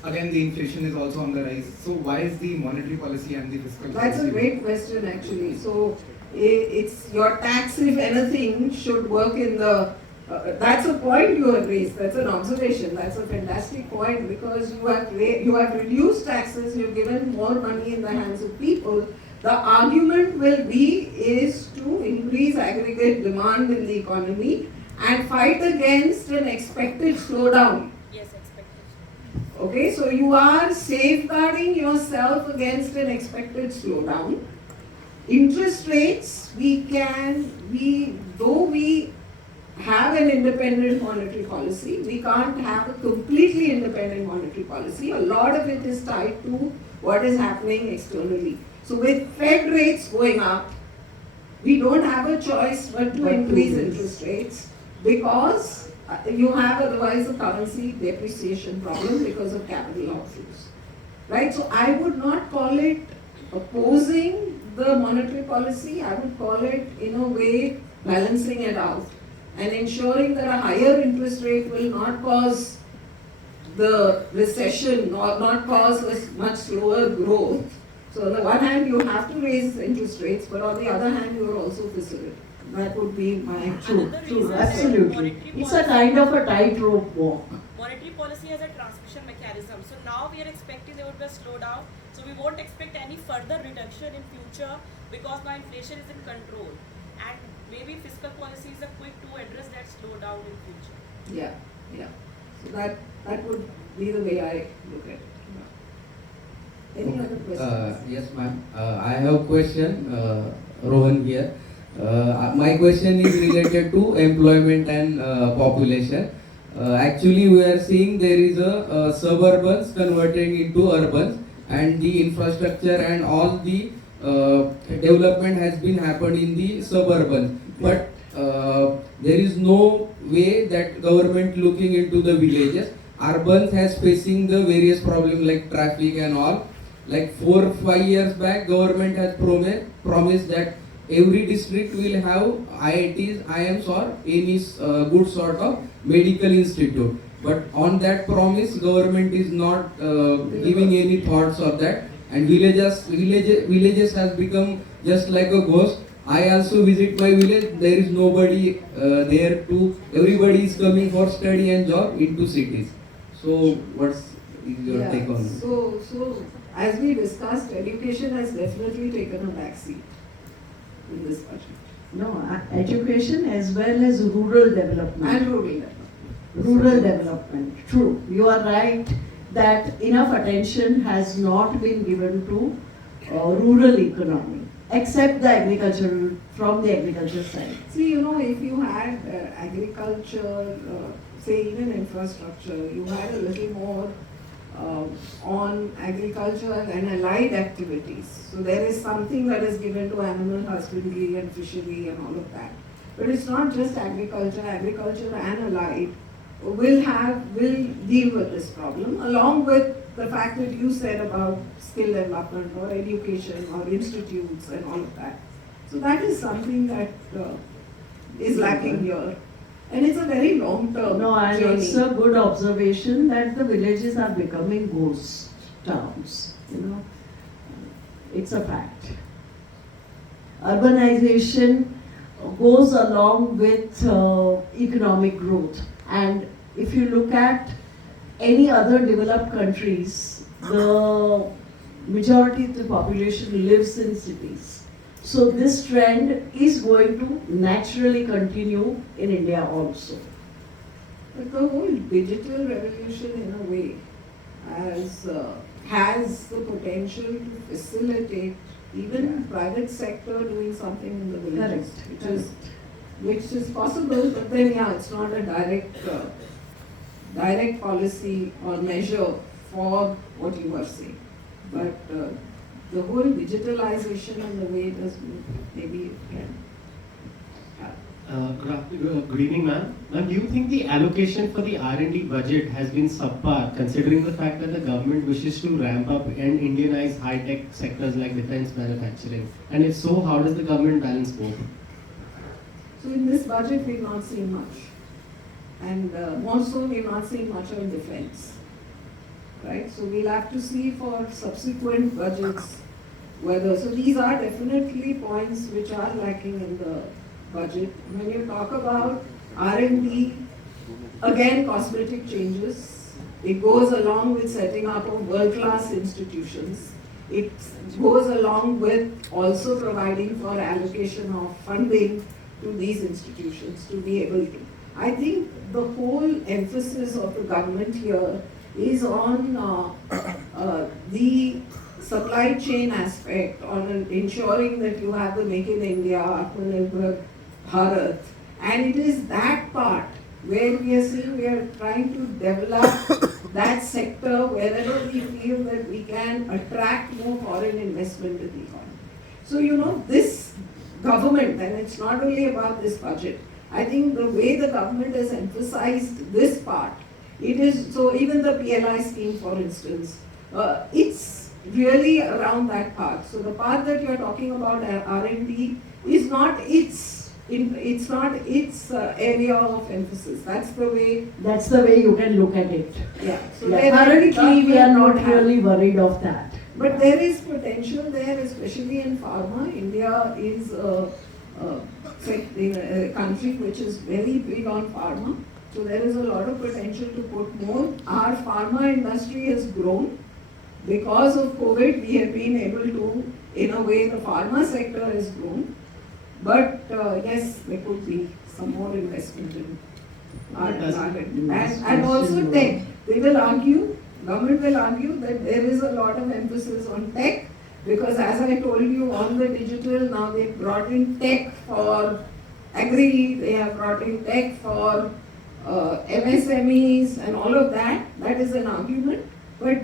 again, the inflation is also on the rise. So why is the monetary policy and the fiscal That's policy? a great question actually. So it's your tax, if anything, should work in the. That's a point you have raised. That's an observation. That's a fantastic point because you have reduced taxes. You've given more money in the hands of people. The argument is to increase aggregate demand in the economy and fight against an expected slowdown. Yes, expectation. Okay, so you are safeguarding yourself against an expected slowdown. Interest rates, though we have an independent monetary policy, we can't have a completely independent monetary policy. A lot of it is tied to what is happening externally. So with Fed rates going up, we don't have a choice but to increase interest rates because you have otherwise a currency depreciation problem because of capital outflows. Right? So I would not call it opposing the monetary policy. I would call it in a way balancing it out and ensuring that a higher interest rate will not cause the recession or not cause a much slower growth. So on the one hand, you have to raise interest rates, but on the other hand, you are also fiscal. That would be my True, reason is absolutely. monetary It's a policy. kind of a tightrope walk. Monetary policy has a transmission mechanism. So now we are expecting there would be a slowdown. So we won't expect any further reduction in future because now inflation is in control. And maybe fiscal policy is a quick to address that slowdown in future. Yeah. So that would be the way I look at it. Any other questions? Yes, ma'am. I have a question, Rohan here. My question is related to employment and population. Actually, we are seeing there is a suburbans converting into urbans, and the infrastructure and all the development has been happened in the suburbans. But there is no way that government looking into the villages. Urbans has facing the various problems like traffic and all. Like 4 or 5 years back, government has promised that every district will have IITs, IIMs or any good sort of medical institute. But on that promise, government is not giving any thoughts of that. And villages has become just like a ghost. I also visit my village. There is nobody there to. Everybody is coming for study and job into cities. So what's your take on that? So as we discussed, education has definitely taken a backseat in this budget. No, education as well as rural development. And rural development. Rural development, true. You are right that enough attention has not been given to rural economy, except the agricultural, from the agriculture side. See, if you had agriculture, say even infrastructure, you had a little more on agriculture and allied activities. So there is something that is given to animal husbandry and fishery and all of that. But it's not just agriculture and allied will deal with this problem, along with the fact that you said about skill development or education or institutes and all of that. So that is something that is lacking here. And it's a very long-term No, and journey. it's a good observation that the villages are becoming ghost towns. It's a fact. Urbanization goes along with economic growth. And if you look at any other developed countries, the majority of the population lives in cities. So this trend is going to naturally continue in India also. But the whole digital revolution, in a way, has the potential to facilitate even private sector doing something in the villages, which is possible. But then, it's not a direct policy or measure for what you are saying. But the whole digitalization and the way it does, maybe it can help. Good evening, ma'am. Ma'am, do you think the allocation for the R&D budget has been subpar, considering the fact that the government wishes to ramp up and Indianize high-tech sectors like defense manufacturing? And if so, how does the government balance both? So in this budget, we've not seen much. And more so, we've not seen much on defense. Right? So we'll have to see for subsequent budgets whether, so these are definitely points which are lacking in the budget. When you talk about R&D, again cosmetic changes. It goes along with setting up of world-class institutions. It goes along with also providing for allocation of funding to these institutions to be able to. I think the whole emphasis of the government here is on the supply chain aspect, on ensuring that you have the Make in India, Atmanirbhar Bharat, and it is that part where we are saying we are trying to develop that sector wherever we feel that we can attract more foreign investment in the economy. So this government, and it's not only about this budget, I think the way the government has emphasized this part, it is, so even the PLI scheme, for instance, it's really around that part. So the part that you're talking about, R&D, is not its it's not its area of emphasis. That's the way. That's the way you can look at it. Yeah. So Yeah. there Currently, we are not have- really worried of that. But there is potential there, especially in pharma. India is a country which is very big on pharma. So there is a lot of potential to put more. Our pharma industry has grown. Because of COVID, we have been able to, in a way, the pharma sector has grown. But yes, there could be some more investment in art and also tech. They will argue, government will argue that there is a lot of emphasis on tech because as I told you on the digital, now they've brought in tech for agri, they have brought in tech for MSMEs and all of that. That is an argument. But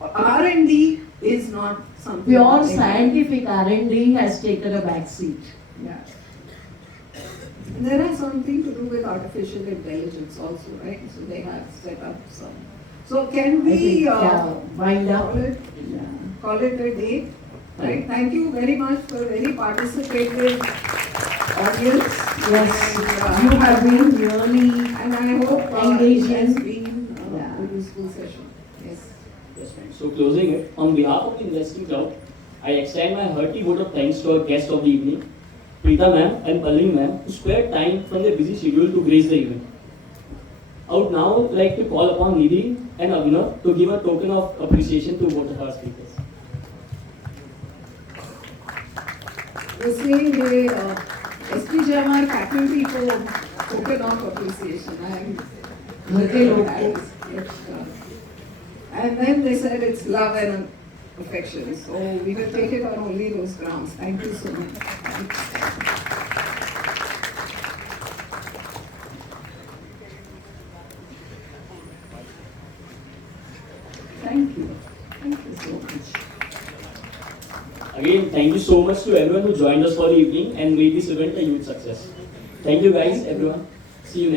R&D is not something. Pure scientific R&D has taken a back seat. Yeah. And there has something to do with artificial intelligence also, right? So they have set up some. So can we wind up? Call it a day? Right. Thank you very much for a very participative audience. Yes, And, you have been really and I hope it engaging. has been a useful session. Yes. Yes, ma'am. So closing it, on behalf of the Investing Club, I extend my hearty vote of thanks to our guests of the evening, Preeta ma'am and Pallavi ma'am, who spared time from their busy schedule to grace the event. I would now like to call upon Mody and Abhinav to give a token of appreciation to both of our speakers. The same way SPJIMR faculty for token of appreciation. I am and then they said it's love and affection. So we will take it on only those grounds. Thank you so much. Thank you. Thank you so much. Again, thank you so much to everyone who joined us for the evening and made this event a huge success. Thank you guys, everyone. See you next.